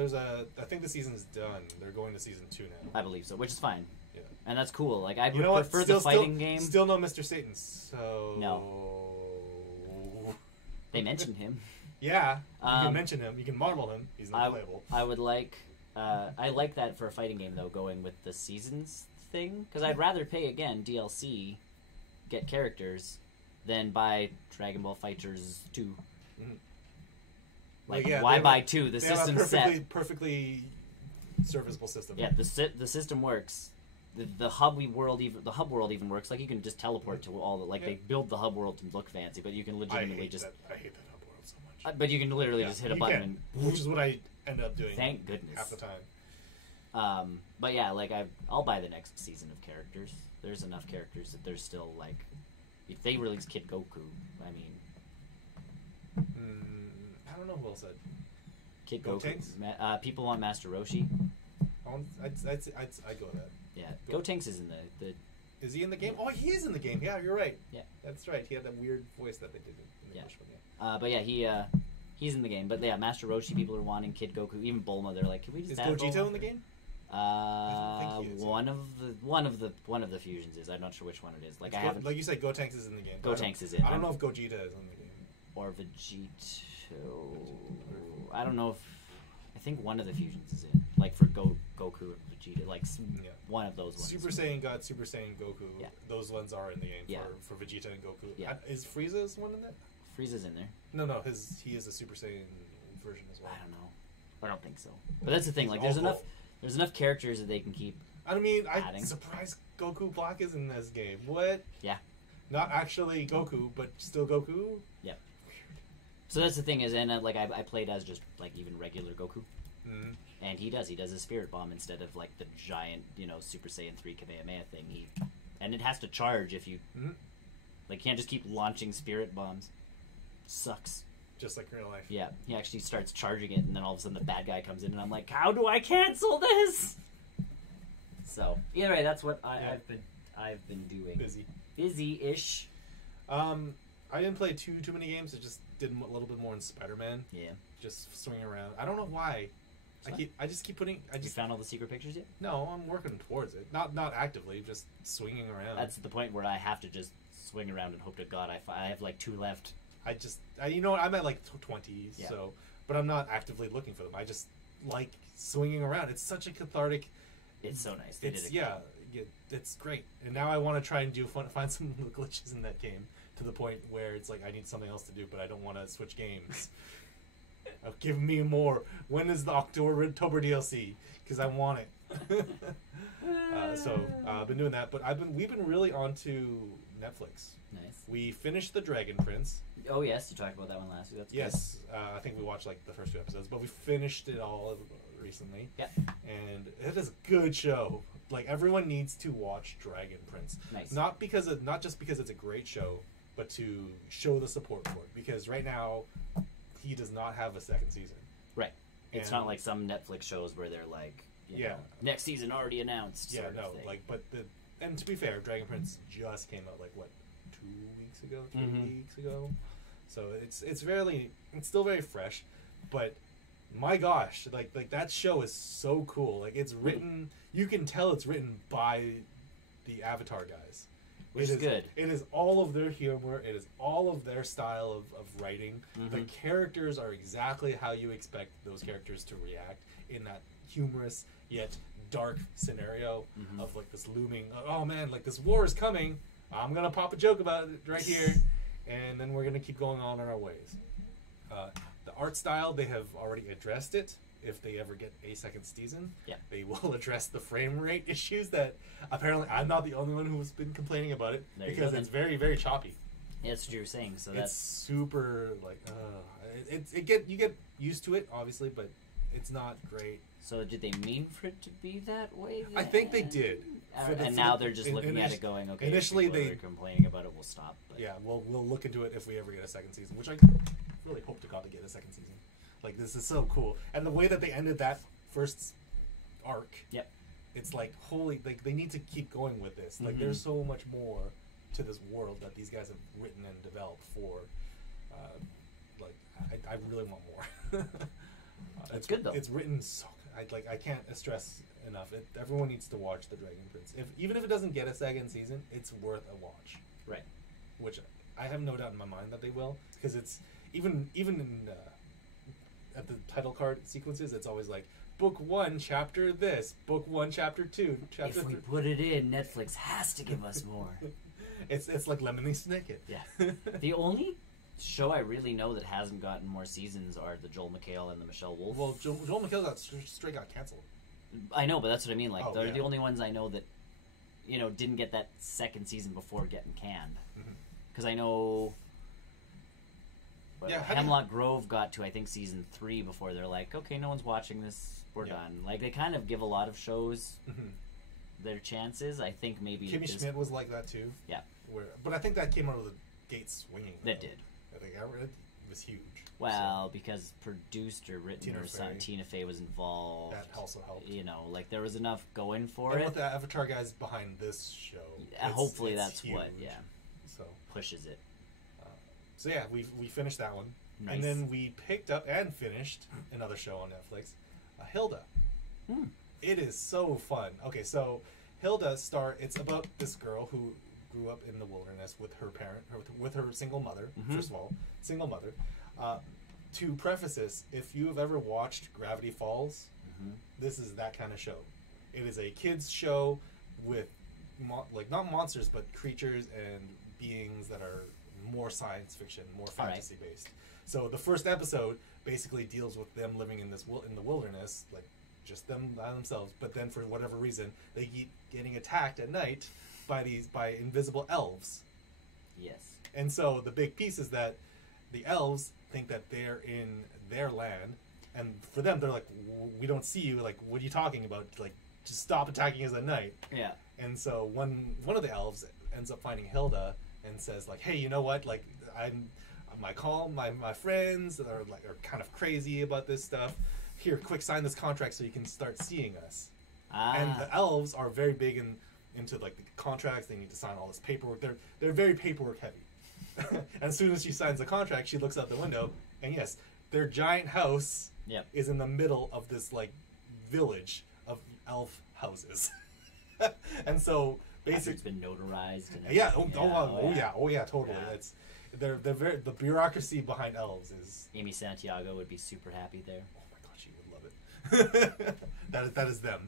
I think the season's done. They're going to season 2 now. I believe so, which is fine. Yeah. And that's cool. Like, I would prefer the fighting game. Still no Mr. Satan, so... No. They mentioned him. Yeah, you can mention him. You can model him. He's not playable. I would like... I like that for a fighting game, though, going with the seasons thing. Because I'd rather pay, again, DLC, get characters, than buy Dragon Ball FighterZ 2. Mm-hmm. Like, why buy 2? The system's set. Perfectly serviceable system. Yeah, the system works. The hub world even works. Like, you can just teleport to all the... Like, they build the hub world to look fancy, but you can legitimately I hate that hub world so much. But you can literally just hit a button and... Which is what I end up doing. Thank goodness. Half the time. But yeah, like, I'll buy the next season of characters. There's enough characters that there's still, like... If they release Kid Goku, I mean... I don't know who else said. Kid Goku. People want Master Roshi. I'd go with that. Yeah, Gotenks is in the... Is he in the game? Oh, he is in the game. Yeah, you're right. Yeah. That's right. He had that weird voice that they did in the English one. But yeah, he's in the game. But yeah, Master Roshi, people are wanting Kid Goku. Even Bulma, they're like, can we just Is add Gogeta Bulma? in the game? One of the fusions is. I'm not sure which one it is. Like, like you said, Gotenks is in the game. Gotenks is in. I don't know if Gogeta is in the game. Or Vegito. I don't know if... I think one of the fusions is in. Like, for Goku and Vegeta. Like, one of those ones. Super Saiyan God, Super Saiyan Goku. Yeah. Those ones are in the game for Vegeta and Goku. Yeah. Is Frieza's one in there? Frieza's in there. No, he is a Super Saiyan version as well. I don't know. I don't think so. But that's the thing. Like, there's enough characters that they can keep I'm surprised Goku Black is in this game. What? Yeah. Not actually Goku, but still Goku? Yeah. So that's the thing is, and like, I played as just, like, even regular Goku. Mm-hmm. And he does a Spirit Bomb instead of, like, the giant, Super Saiyan 3 Kamehameha thing. And it has to charge if you... Mm-hmm. Like, you can't just keep launching Spirit Bombs. Sucks. Just like real life. Yeah, he actually starts charging it, and then all of a sudden the bad guy comes in, and I'm like, how do I cancel this? So, either way, that's what I've been doing. Busy-ish. I didn't play too many games. I just did a little bit more in Spider-Man. Yeah. Just swinging around. I don't know why. I just keep putting. You found all the secret pictures yet? No, I'm working towards it. Not actively, just swinging around. That's the point where I have to just swing around and hope to God I have like 2 left. You know what? I'm at like 20, so, but I'm not actively looking for them. I just like swinging around. It's such a cathartic. It's so nice. It's great. And now I want to try and find some glitches in that game to the point where it's like I need something else to do, but I don't want to switch games. Give me more. When is the October DLC? Because I want it. So I've been doing that, but we've been really onto Netflix. Nice. We finished The Dragon Prince. Oh yes, you talked about that one last week. That's yes. I think we watched like the first 2 episodes, but we finished it all recently. Yeah. And it is a good show. Like, everyone needs to watch Dragon Prince. Nice. Not just because it's a great show, but to show the support for it. Because right now, he does not have a second season. Right. It's not like some Netflix shows where they're like, you know, next season already announced. Yeah, no, and to be fair, Dragon Prince just came out like what, 2 weeks ago, 3 weeks ago. So it's still very fresh, but my gosh, like that show is so cool. Like, it's written, you can tell it's written by the Avatar guys. Which is good. It is all of their humor. It is all of their style of writing. The characters are exactly how you expect those characters to react in that humorous yet dark scenario of like this looming, oh man, like this war is coming. I'm going to pop a joke about it right here. And then we're going to keep going on our ways. The art style, they have already addressed it. If they ever get a second season, they will address the frame rate issues that apparently I'm not the only one who's been complaining about it, because it's very, very choppy. Yeah, that's what you were saying. So it's super like you get used to it, obviously, but it's not great. So did they mean for it to be that way? Then? I think they did. And now they're just looking at it going, okay, initially if people are complaining about it, we'll stop. But. Yeah, we'll look into it if we ever get a second season, which I really hope to God to get a second season. Like, this is so cool. And the way that they ended that first arc, it's like, holy, like, they need to keep going with this. Like, there's so much more to this world that these guys have written and developed for. I really want more. It's good, though. It's written so good. I can't stress enough. Everyone needs to watch The Dragon Prince. Even if it doesn't get a second season, it's worth a watch. Right. Which I have no doubt in my mind that they will, because it's even in at the title card sequences, it's always like book 1 chapter this, book 1 chapter 2 chapter. If we put it in, Netflix has to give us more. It's like Lemony Snicket. Yeah. The only show I really know that hasn't gotten more seasons are the Joel McHale and the Michelle Wolf. Well, Joel McHale got canceled. I know, but that's what I mean. Like, they're the only ones I know that, didn't get that second season before getting canned. Because I know Hemlock Grove got to, I think, season 3 before they're like, okay, no one's watching this, we're done. Like, they kind of give a lot of shows their chances. I think maybe Kimmy Schmidt was like that too. Yeah. But I think that came out of the gate swinging. That did. I think it was huge. Well, because produced or written or something, Tina Fey was involved. That also helped. Like, there was enough going for and it. with the Avatar guys behind this show, hopefully it's that's huge. what, so pushes it. So yeah, we finished that one, nice. And then we picked up and finished another show on Netflix, Hilda. It is so fun. Okay, so Hilda it's about this girl who grew up in the wilderness with her parent, with her single mother. First of all, single mother. To preface this, if you have ever watched Gravity Falls, this is that kind of show. It is a kids show with not monsters, but creatures and beings that are more science fiction, more fantasy based. So the first episode basically deals with them living in the wilderness, like just them by themselves. But then for whatever reason, they keep getting attacked at night by invisible elves. Yes. And so the big piece is that the elves think that they're in their land, and for them they're like, we don't see you. Like, what are you talking about? Like, just stop attacking us at night. Yeah. And so one of the elves ends up finding Hilda and says like, hey, you know what? Like, my friends are kind of crazy about this stuff. Here, quick, sign this contract so you can start seeing us. And the elves are very big into like the contracts. They need to sign all this paperwork. They're very paperwork heavy. And as soon as she signs the contract, she looks out the window, and yes, their giant house is in the middle of this like village of elf houses. And so basically, it's been notarized. And totally. Yeah. It's they're very, the bureaucracy behind elves is. Amy Santiago would be super happy there. Oh my god, she would love it. that is them.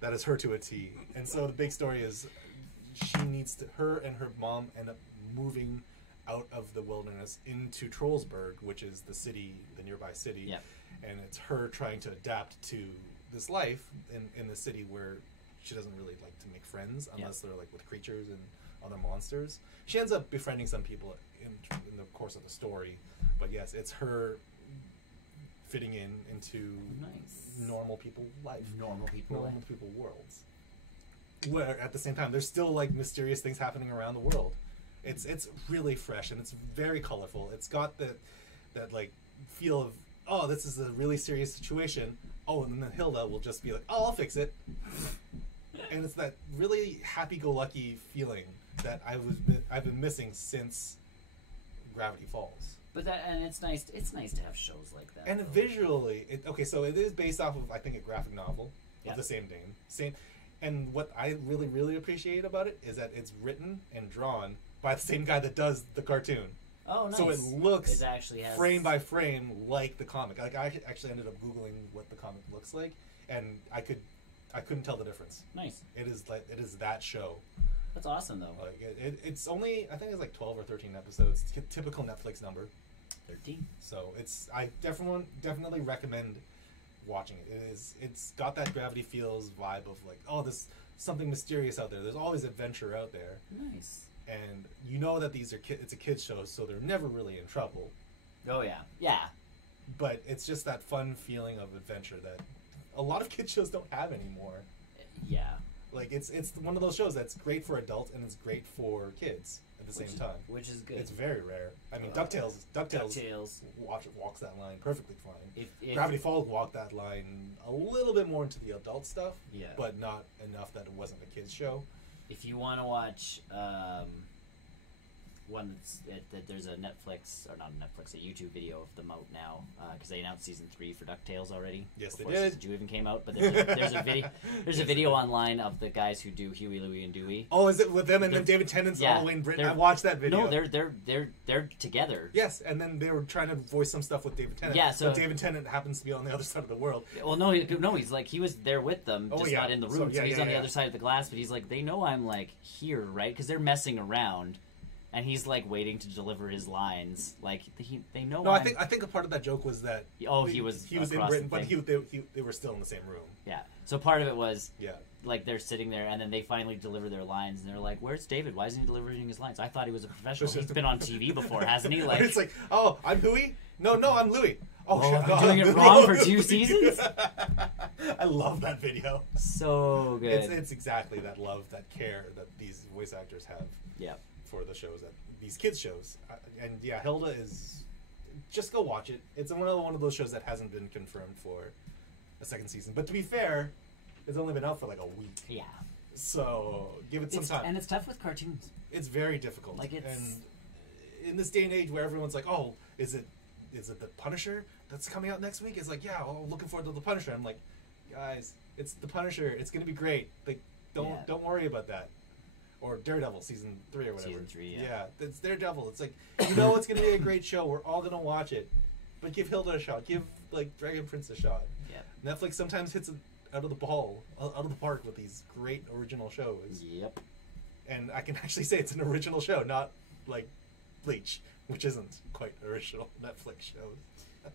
That is her to a T. And so the big story is her and her mom end up moving out of the wilderness into Trollsburg, which is the nearby city. Yeah. And it's her trying to adapt to this life in the city where she doesn't really like to make friends unless they're like with creatures and other monsters. She ends up befriending some people in the course of the story, but yes, it's her fitting into normal people life, normal people worlds, where at the same time there's still like mysterious things happening around the world. It's really fresh and it's very colorful. It's got that like feel of, oh, this is a really serious situation. Oh, and then Hilda will just be like, oh, I'll fix it. And it's that really happy-go-lucky feeling that I've been missing since Gravity Falls. But it's nice. It's nice to have shows like that. And visually, so it is based off of, I think, a graphic novel of the same name. And what I really, really appreciate about it is that it's written and drawn by the same guy that does the cartoon. Oh, nice. So it looks it actually has... frame by frame like the comic. Like I actually ended up Googling what the comic looks like, and I couldn't tell the difference. Nice. It is that show. That's awesome, though. Like it's only, I think it's like 12 or 13 episodes. Typical Netflix number. 13. So I definitely recommend watching it. It's got that Gravity Feels vibe of like, oh, there's something mysterious out there. There's always adventure out there. Nice. And you know that it's a kids show, so they're never really in trouble. Oh yeah, yeah. But it's just that fun feeling of adventure that a lot of kids shows don't have anymore. Yeah. Like it's one of those shows that's great for adults and it's great for kids at the same time. Which is good. It's very rare. I mean, DuckTales walks that line perfectly fine. If Gravity Falls walked that line a little bit more into the adult stuff, yeah, but not enough that it wasn't a kids show. If you want to watch one that there's a Netflix, or not a Netflix, a YouTube video of them out now, because they announced season 3 for DuckTales already. Yes, they did. Season 2 even came out, but there's a video online of the guys who do Huey, Louie, and Dewey. Oh, is it with them and then David Tennant's all the way in Britain? I watched that video. No, they're together. Yes, and then they were trying to voice some stuff with David Tennant. Yeah, so but David Tennant happens to be on the other side of the world. Well, no, he was there with them, just not in the room. So he's on the other side of the glass, but he's like, they know I'm like here, right? Because they're messing around. And he's like waiting to deliver his lines. Like they know. No, I think a part of that joke was that. Oh, he was in Britain, but they were still in the same room. Yeah. So part of it was. Yeah. Like they're sitting there, and then they finally deliver their lines, and they're like, "Where's David? Why isn't he delivering his lines? I thought he was a professional. He's been on TV before, hasn't he?" Like it's like, "Oh, I'm Huey. No, I'm Louie. Oh, I've been doing it wrong for 2 seasons." I love that video. So good. It's exactly that love, that care that these voice actors have. Yeah. For the shows, that these kids shows, and yeah, Hilda is, just go watch it. It's one of those shows that hasn't been confirmed for a second season. But to be fair, it's only been out for like a week. Yeah. So give it some time. And it's tough with cartoons. It's very difficult. Like and in this day and age where everyone's like, oh, is it the Punisher that's coming out next week? It's like, yeah, looking forward to the Punisher. I'm like, guys, it's the Punisher. It's gonna be great. Like, don't worry about that. Or Daredevil season 3 or whatever. Season 3, yeah. Yeah, it's Daredevil. It's like, you know it's going to be a great show. We're all going to watch it. But give Hilda a shot. Give, like, Dragon Prince a shot. Yeah. Netflix sometimes hits it out of the park with these great original shows. Yep. And I can actually say it's an original show, not, like, Bleach, which isn't quite original Netflix shows.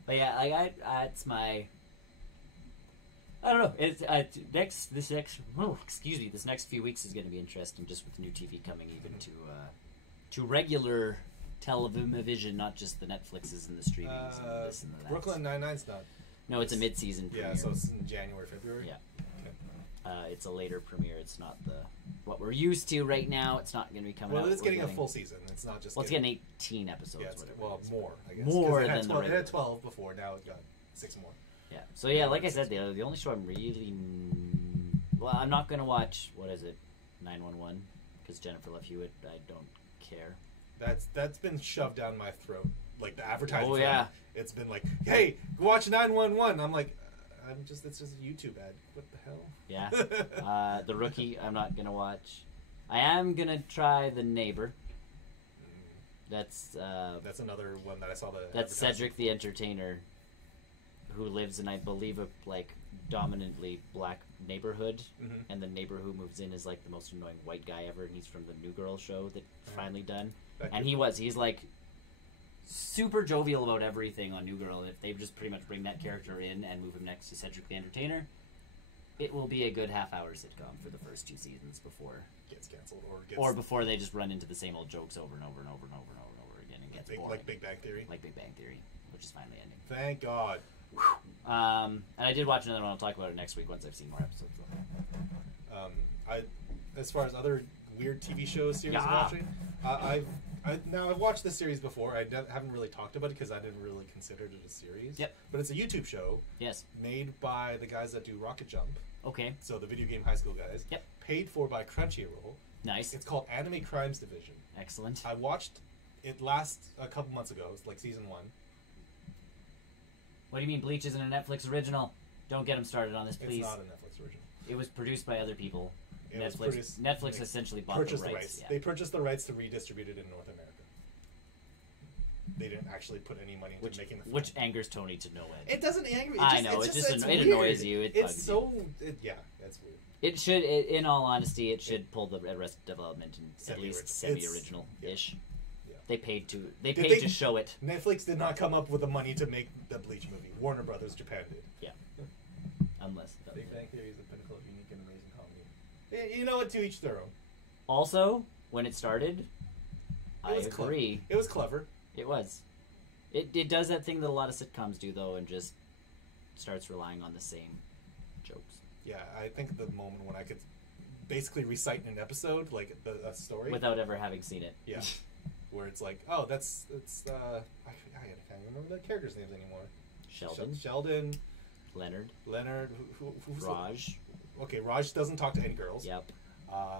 But yeah, like, it's my... I don't know. It's this next few weeks is going to be interesting, just with new TV coming even to regular television, not just the Netflixes and the streamings and this and that. Brooklyn Nine-Nine's not. No, it's a mid-season premiere. Yeah, so it's in January, February. Yeah. Okay. It's a later premiere. It's not what we're used to right now. It's not going to be coming out. Well, it's getting a full season. It's not just. Well, it's getting 18 episodes. Yeah, whatever. More. I guess. More than it had 12 before. Now it's got 6 more. Yeah. So yeah, like I said, the only show I'm really I'm not gonna watch. What is it? 911 because Jennifer Love Hewitt. I don't care. That's been shoved down my throat. Like the advertising. Oh yeah. It's been like, hey, watch 911. I'm like, it's just a YouTube ad. What the hell? Yeah. The Rookie. I'm not gonna watch. I am gonna try The Neighbor. That's another one that I saw. That's Cedric the Entertainer, who lives in, I believe, a like dominantly black neighborhood, and the neighbor who moves in is like the most annoying white guy ever, and he's from the New Girl show that finally done. And he's like super jovial about everything on New Girl, and if they just pretty much bring that character in and move him next to Cedric the Entertainer, it will be a good half-hour sitcom for the first 2 seasons before gets canceled or before they just run into the same old jokes over and over and over and over and over and over again and gets boring. Like Big Bang Theory? Like Big Bang Theory, which is finally ending. Thank God. And I did watch another one. I'll talk about it next week once I've seen more episodes. As far as other weird TV shows series I'm watching, I've watched this series before. I haven't really talked about it because I didn't really consider it a series. Yep. But it's a YouTube show. Yes. Made by the guys that do Rocket Jump. Okay. So the video game high school guys. Yep. Paid for by Crunchyroll. Nice. It's called Anime Crimes Division. Excellent. I watched it last a couple months ago. It's like season 1. What do you mean Bleach isn't a Netflix original? Don't get him started on this, please. It's not a Netflix original. It was produced by other people. Netflix essentially bought the rights. Yeah. They purchased the rights to redistribute it in North America. They didn't actually put any money into making the film. Which angers Tony to no end. It doesn't anger me. I know, it annoys you. It's so... that's weird. It should, in all honesty, it should pull the Arrested Development in at least semi-original-ish. Yeah. They paid to show it. Netflix did not come up with the money to make the Bleach movie. Warner Brothers Japan did. Yeah. Unless... Big Bang Theory is the pinnacle of unique and amazing comedy. You know what? To each their own. Also, when it started, I agree. It was clever. It was. It does that thing that a lot of sitcoms do, though, and just starts relying on the same jokes. Yeah, I think the moment when I could basically recite an episode, like a story, without ever having seen it. Yeah, where it's like, oh, that's I can't remember the characters' names anymore. Sheldon, Leonard, who's Raj. Okay, Raj doesn't talk to any girls. Yep.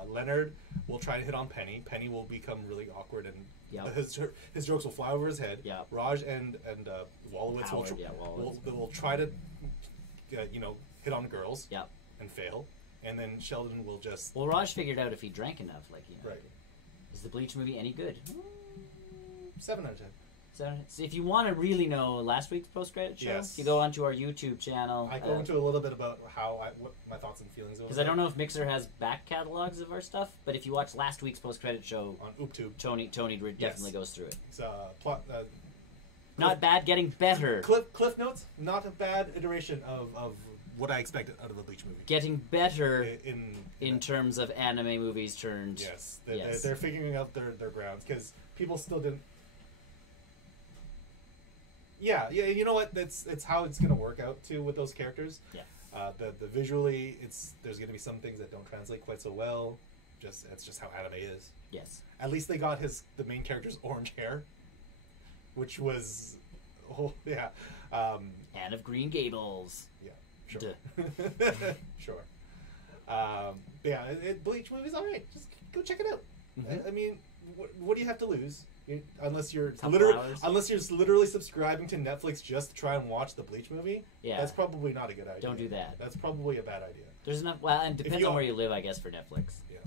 Leonard will try to hit on Penny. Penny will become really awkward and his jokes will fly over his head. Yep. Raj and Wolowitz will try to hit on the girls. Yep. And fail. And then Sheldon will just... Well, Raj figured out if he drank enough, Right. Is the Bleach movie any good? 7 out of 10. So if you want to really know last week's post-credit show, you go onto our YouTube channel. I go into a little bit about what my thoughts and feelings are. Because I don't know if Mixer has back catalogs of our stuff, but if you watch last week's post-credit show on YouTube, Tony definitely goes through it. It's plot. Not bad, getting better. Cliff notes, not a bad iteration of what I expected out of a Bleach movie. Getting better in terms of anime movies turned. Yes, they're figuring out their grounds because people still didn't. Yeah, you know what? It's how it's gonna work out too with those characters. Yeah. The visually, there's gonna be some things that don't translate quite so well. It's just how anime is. Yes. At least they got the main character's orange hair, which was, Anne of Green Gables. Yeah. Sure. Sure. Bleach movie's all right. Just go check it out. Mm-hmm. I mean, what do you have to lose? Unless you're literally subscribing to Netflix just to try and watch the Bleach movie. Yeah. That's probably not a good idea. Don't do that. That's probably a bad idea. There's enough. Well, and depends on where you live, I guess, for Netflix. Yeah.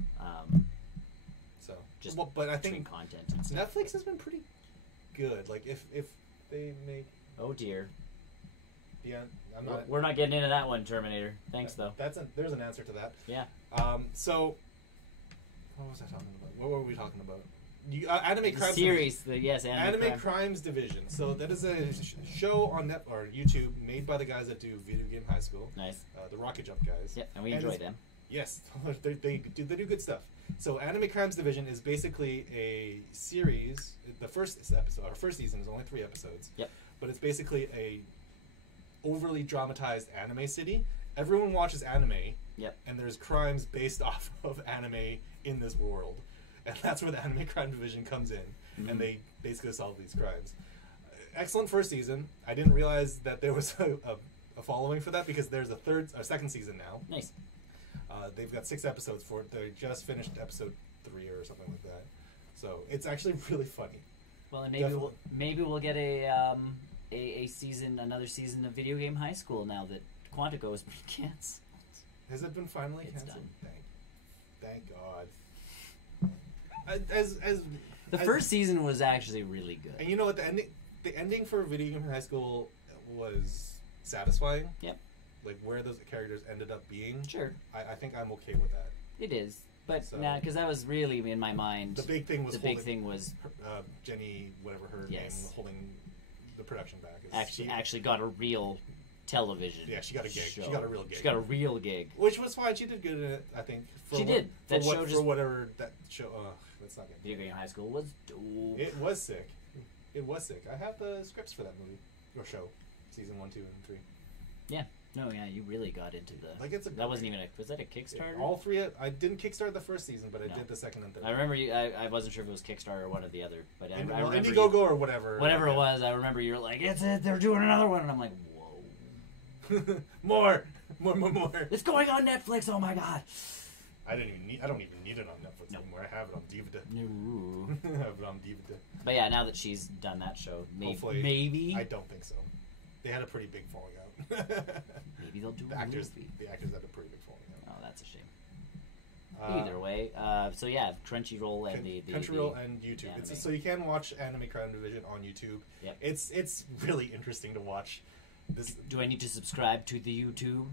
But I think content. Netflix has been pretty good. Like if they make. Oh dear. Yeah, we're not getting into that one, Terminator. Thanks, though. There's an answer to that. Yeah. So, what was I talking about? What were we talking about? Anime Crimes series. Anime Crimes Division. So that is a show on YouTube made by the guys that do Video Game High School. Nice. The Rocket Jump guys. Yeah, and we enjoy them. Yes, they do good stuff. So Anime Crimes Division is basically a series. The first episode, or first season, is only 3 episodes. Yep. But it's basically a overly dramatized anime city. Everyone watches anime. Yep. And there's crimes based off of anime in this world. And that's where the Anime Crime Division comes in. Mm-hmm. And they basically solve these crimes. Excellent first season. I didn't realize that there was a following for that because there's a second season now. Nice. They've got 6 episodes for it. They just finished episode 3 or something like that. So it's actually really funny. Well, and maybe we'll get another season of Video Game High School now that Quantico has been canceled. Has it been finally canceled? Done. Thank God. The first season was actually really good. And you know what? The ending for Video Game High School was satisfying. Yep. Like where those characters ended up being. Sure. I think I'm okay with that. It is. But because that was really in my mind. The big thing was Jenny, whatever her name, holding the production back. Actually got a real television. Yeah, she got a gig. Show. She got a real gig. She got a real gig, which was fine. She did good in it, I think. She did. For whatever that show. That's not good. Video Game High School was dope. It was sick. I have the scripts for that movie or show, season 1, 2, and 3. Yeah. No, yeah, you really got into the... that wasn't even was that a Kickstarter? All 3... I didn't kickstart the first season, but I did the second and third. I remember I wasn't sure if it was Kickstarter or one or the other, but I remember... Indiegogo or whatever. Whatever it was, I remember you were like, it's it, they're doing another one, and I'm like, whoa. More! It's going on Netflix, oh my god! I don't even need it on Netflix anymore. I have it on DVD. No. I have it on DVD. But yeah, now that she's done that show, maybe... I don't think so. They had a pretty big falling out. Maybe they'll do the actors. The actors had a pretty big falling out. Oh, that's a shame. Either way, so yeah, Crunchyroll and Crunchyroll and YouTube. So you can watch Anime Crown Division on YouTube. Yep. It's really interesting to watch. Do I need to subscribe to the YouTube?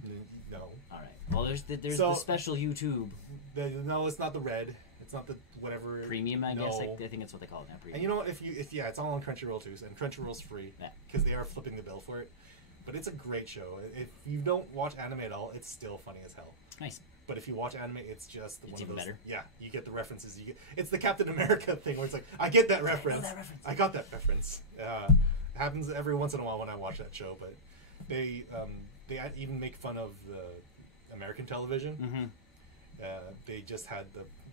No. All right. Well, there's the special YouTube. No, it's not the red. It's not the whatever premium. I guess I think it's what they call it now. Premium. And you know what? If it's all on Crunchyroll too, and Crunchyroll's free because they are flipping the bill for it. But it's a great show. If you don't watch anime at all, it's still funny as hell. Nice. But if you watch anime, it's just one of those. Better. Yeah, you get the references. It's the Captain America thing where it's like, I get that reference. I got that reference. It happens every once in a while when I watch that show. But they even make fun of the American television. Mm-hmm. They just had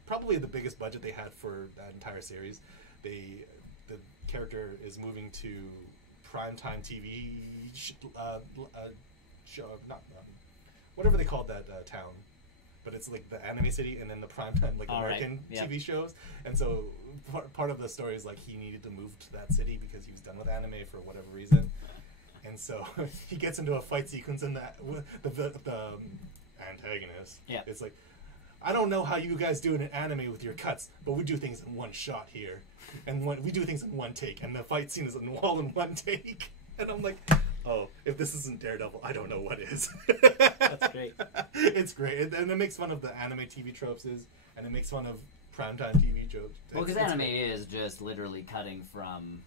probably the biggest budget they had for that entire series. The character is moving to primetime TV show, not whatever they called that town. But it's like the anime city and then the primetime American TV shows. And so part of the story is like he needed to move to that city because he was done with anime for whatever reason. And so he gets into a fight sequence and the antagonist. Yeah. It's like, I don't know how you guys do it in anime with your cuts, but we do things in one shot here. And we do things in one take. And the fight scene is all in one take. And I'm like, oh, if this isn't Daredevil, I don't know what is. That's great. It's great. And it makes fun of the anime TV tropes, and it makes fun of primetime TV tropes. Well, because anime is just literally cutting from...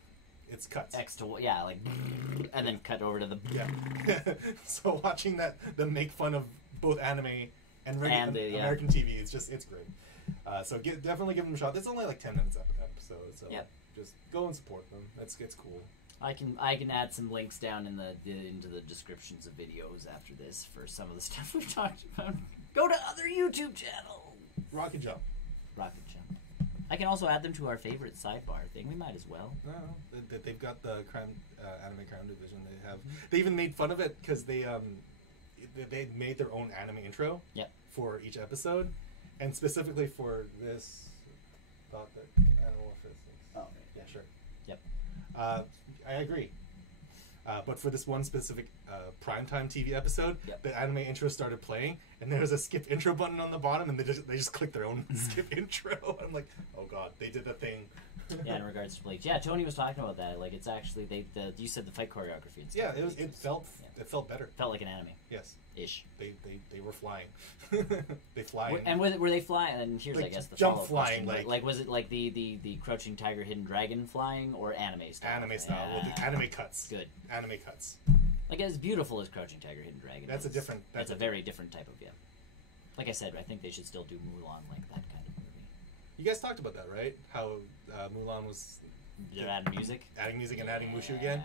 It's cuts. X to... Yeah, like... And then cut over to the... Yeah. So watching the make fun of both anime and American TV, it's great. So definitely give them a shot. It's only like 10 minutes episode, so just go and support them. It's cool. I can add some links down into the descriptions of videos after this for some of the stuff we've talked about. Go to other YouTube channels. Rocket Jump. I can also add them to our favorite sidebar thing. We might as well. No, they've got the Anime Crown Division. They even made fun of it because they made their own anime intro. For each episode, and specifically for this. Thought that I don't know if it's. Oh, okay. Yeah, sure. Yep. I agree. But for this one specific primetime TV episode, the anime intro started playing, and there was a skip intro button on the bottom, and they just clicked their own skip intro. I'm like, oh god, they did the thing. Yeah, in regards to Bleach. Yeah, Tony was talking about that. Like, it's actually you said the fight choreography and stuff. Yeah, it felt better. Felt like an anime. Yes. Ish. They were flying. They fly. And were they flying? And here's, I guess, the jump flying. Like was it like the Crouching Tiger, Hidden Dragon flying, or anime style? Anime style. Well, the anime cuts. Good. Anime cuts. Like as beautiful as Crouching Tiger, Hidden Dragon. That's a very different type of Like I said, I think they should still do Mulan like that kind of movie. You guys talked about that, right? How Mulan was. They're adding music. Adding music and adding Mushu again.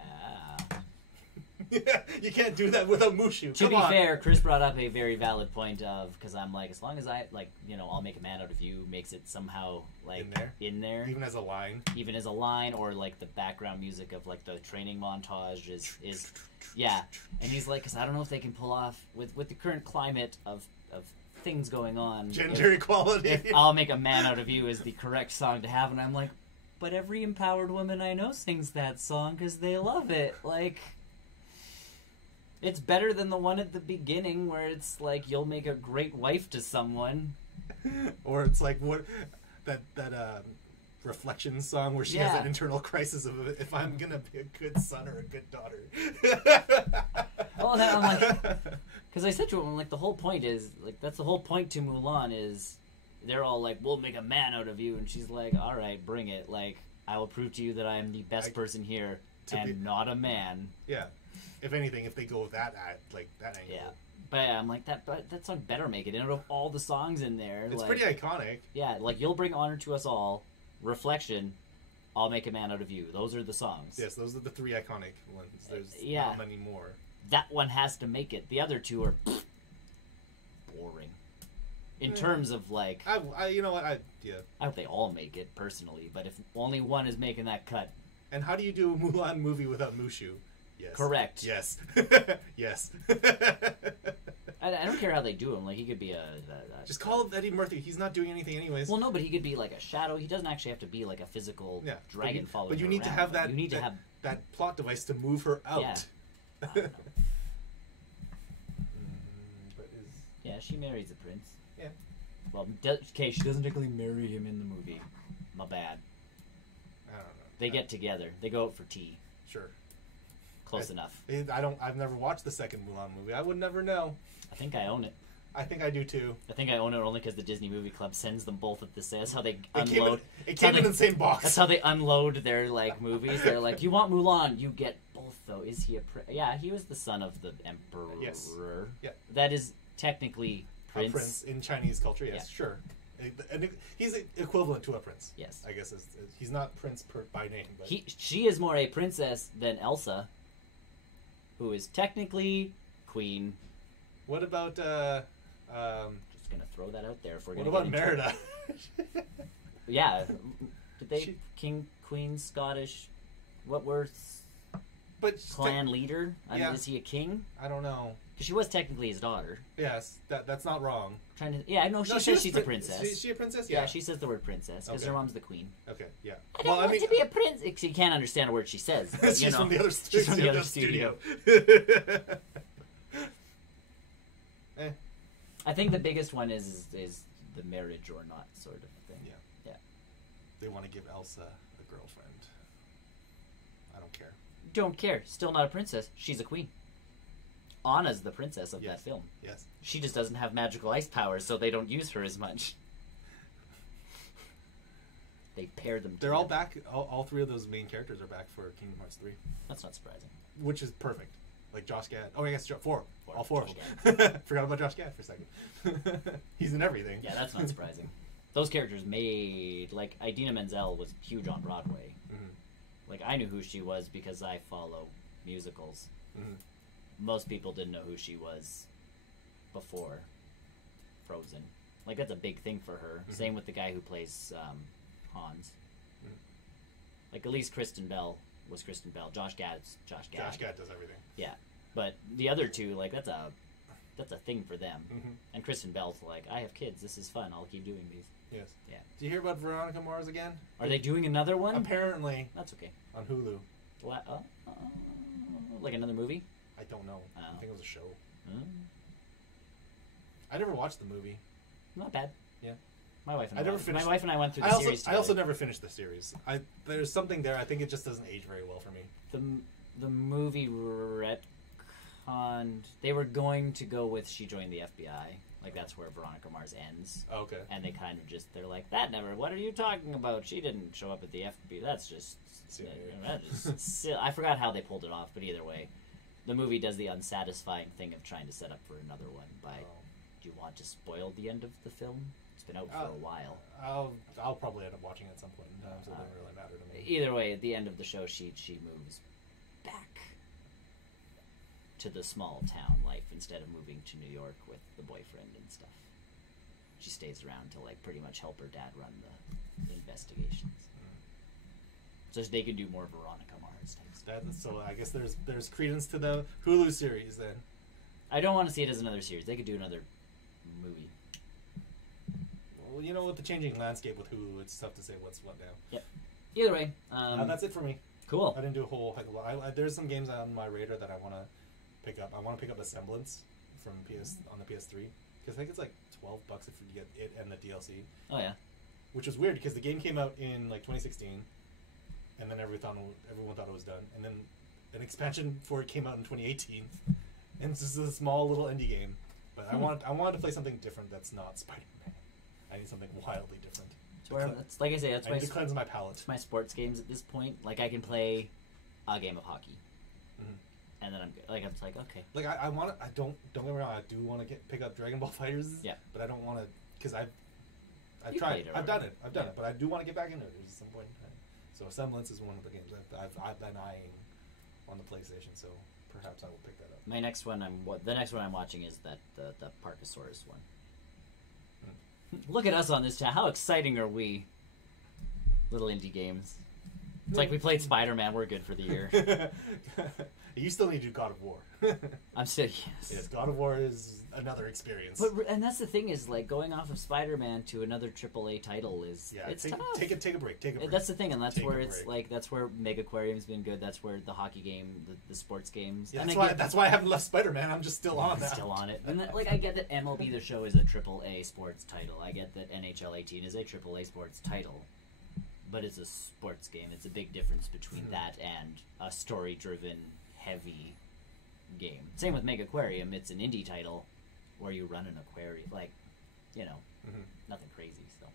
You can't do that without Mushu. To be fair, Chris brought up a very valid point of, because I'm like, as long as I'll make a man out of you makes it somehow like in there, even as a line, or like the background music of like the training montage is yeah. And he's like, because I don't know if they can pull off with the current climate of things going on, gender equality. If I'll Make a Man Out of You is the correct song to have, and I'm like, but every empowered woman I know sings that song because they love it, like. It's better than the one at the beginning where it's like you'll make a great wife to someone. Or it's like that reflection song where she has an internal crisis of if I'm gonna be a good son or a good daughter. Well, then I'm like, because I said to him, like, the whole point is like that's the whole point to Mulan is they're all like, we'll make a man out of you, and she's like, all right, bring it. Like, I will prove to you that I am the best person here and not a man. Yeah. If anything, if they go with that angle. Yeah. But yeah, I'm like, that song better make it. And out of all the songs in there... It's pretty iconic. Yeah, like, You'll Bring Honor to Us All, Reflection, I'll Make a Man Out of You. Those are the songs. Yes, those are the three iconic ones. There's not many more. That one has to make it. The other two are boring. In terms of, like... you know what? I hope they all make it, personally. But if only one is making that cut... And how do you do a Mulan movie without Mushu? Yes. Correct. Yes. Yes. I don't care how they do him. Like, he could be a just call Eddie Murphy. He's not doing anything anyways. Well, no, but he could be like a shadow. He doesn't actually have to be like a physical dragon following. But you need to have that. You need to have that plot device to move her out. Yeah. But yeah, she marries a prince. Yeah. Well, okay, she doesn't technically marry him in the movie. My bad. I don't know. They get together. They go out for tea. Sure. Close enough. I've never watched the second Mulan movie. I would never know. I think I own it. I think I do too. I think I own it only because the Disney Movie Club sends them both at the same. That's how they unload. It came in the same box. That's how they unload their movies. They're like, you want Mulan? You get both though. Is he a yeah? He was the son of the emperor. Yes. Yeah. That is technically prince. A prince in Chinese culture. Yes, yeah. Sure. And he's equivalent to a prince. Yes. I guess he's not prince by name, but she is more a princess than Elsa, who is technically queen. What about just gonna throw that out there. If we're what about Merida? Yeah, did they king, queen, Scottish? What were? But clan leader? I mean, is he a king? I don't know. Because she was technically his daughter. Yes, that's not wrong. She says she's a princess. Is she a princess? Yeah, she says the word princess because her mom's the queen. Okay, yeah. I don't want to be a prince. She can't understand a word she says. But, she's from the other studio. She's from the other studio. I think the biggest one is the marriage or not sort of thing. Yeah. They want to give Elsa a girlfriend. I don't care. Don't care. Still not a princess. She's a queen. Anna's the princess of that film. Yes. She just doesn't have magical ice powers, so they don't use her as much. They pair them together. They're all back. All three of those main characters are back for Kingdom Hearts 3. That's not surprising. Which is perfect. Like Josh Gad. Oh, I guess four. All four of them. Forgot about Josh Gad for a second. He's in everything. Yeah, that's not surprising. Those characters made... Like, Idina Menzel was huge on Broadway. Mm-hmm. Like, I knew who she was because I follow musicals. Mm-hmm. Most people didn't know who she was before Frozen. Like, that's a big thing for her. Mm-hmm. Same with the guy who plays Hans. Mm-hmm. Like, at least Kristen Bell was Kristen Bell. Josh Gad's Josh Gad. Josh Gad does everything. Yeah. But the other two, like, that's a thing for them. Mm-hmm. And Kristen Bell's like, I have kids. This is fun. I'll keep doing these. Yes. Yeah. Do you hear about Veronica Mars again? Are they doing another one? Apparently. That's okay. On Hulu. Like another movie? I don't know. Oh. I think it was a show. I never watched the movie. Not bad. Yeah. My wife and I went through the series together. I also never finished the series. There's something there. I think it just doesn't age very well for me. The movie retconned. They were going to go with she joined the FBI. Like, that's where Veronica Mars ends. Oh, okay. And they kind of they're like, that never, what are you talking about? She didn't show up at the FBI. That's just silly. I forgot how they pulled it off, but either way, the movie does the unsatisfying thing of trying to set up for another one by, do you want to spoil the end of the film? It's been out for a while. I'll probably end up watching it at some point in time, so it doesn't really matter to me. Either way, at the end of the show, she moves back to the small town life instead of moving to New York with the boyfriend and stuff. She stays around to like pretty much help her dad run the investigations, so they can do more Veronica Mars type stuff. So I guess there's credence to the Hulu series then. I don't want to see it as another series. They could do another movie. Well, you know, with the changing landscape with Hulu, it's tough to say what's what now. Yep. Either way, that's it for me. Cool. I didn't do a whole heck of a lot. There's some games on my radar that I want to pick up. I want to pick up A Semblance from on the PS3 because I think it's like $12 if you get it and the DLC. Oh yeah. Which is weird because the game came out in like 2016, and then everyone thought it was done, and then an expansion for it came out in 2018, and this is a small little indie game. But I wanted to play something different that's not Spider-Man. I need something wildly different. That's like I say, that's I need to cleanse my palate. It's my sports games at this point. Like I can play a game of hockey. And then I'm good. Like, I'm just like, okay. Like, I want to, don't get me wrong, I do want to pick up Dragon Ball FighterZ. Yeah. But I don't want to, because I've tried, I've done it, but I do want to get back into it at some point in time. So Semblance is one of the games I've been eyeing on the PlayStation, so perhaps I will pick that up. The next one I'm watching is the Parkosaurus one. Look at us on this chat. How exciting are we? Little indie games. It's like we played Spider-Man. We're good for the year. You still need to do God of War. I'm still yes. God of War is another experience. And that's the thing is like going off of Spider-Man to another AAA title is it's tough. Take a break. That's the thing, and that's where it's like that's where Megaquarium's been good. That's where the hockey game, the sports games. Yeah, that's why I haven't left Spider-Man. I'm just still on that. Still on it. And I get that MLB The Show is a AAA sports title. I get that NHL 18 is a AAA sports title. But it's a sports game. It's a big difference between that and a story-driven, heavy game. Same with Megaquarium. It's an indie title where you run an aquarium. Like, nothing crazy. So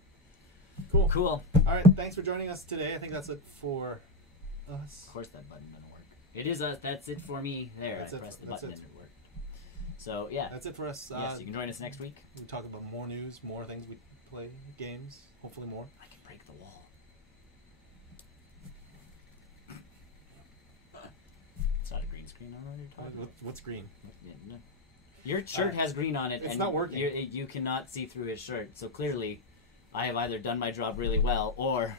Cool. All right, thanks for joining us today. I think that's it for us. Of course that button doesn't work. It is us. That's it for me. There, I pressed the button and it worked. So, yeah. That's it for us. Yes, you can join us next week. We talk about more news, more things we play, games, hopefully more. I can break the wall. It's not a green screen already. What's green? Your shirt has green on it. It's not working. You cannot see through his shirt. So clearly, I have either done my job really well or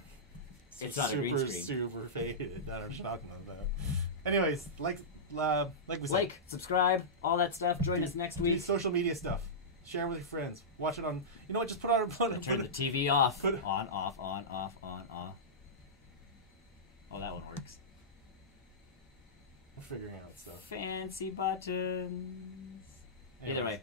it's not a green screen. Super faded. That I'm talking about. Anyways, like we said, like, subscribe, all that stuff. Join us next week. Do social media stuff. Share with your friends. Watch it on. You know what? Just put on. Turn the TV off. On, off, on, off, on, off. Oh, that one works. We're figuring out stuff. Fancy buttons. Anyways, either way,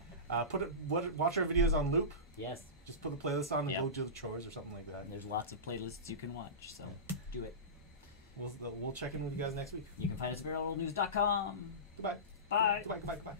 watch our videos on loop. Yes. Just put the playlist on and go do the chores or something like that. And there's lots of playlists you can watch, so do it. We'll check in with you guys next week. You can find us at BrNN.com. Goodbye. Bye. Goodbye.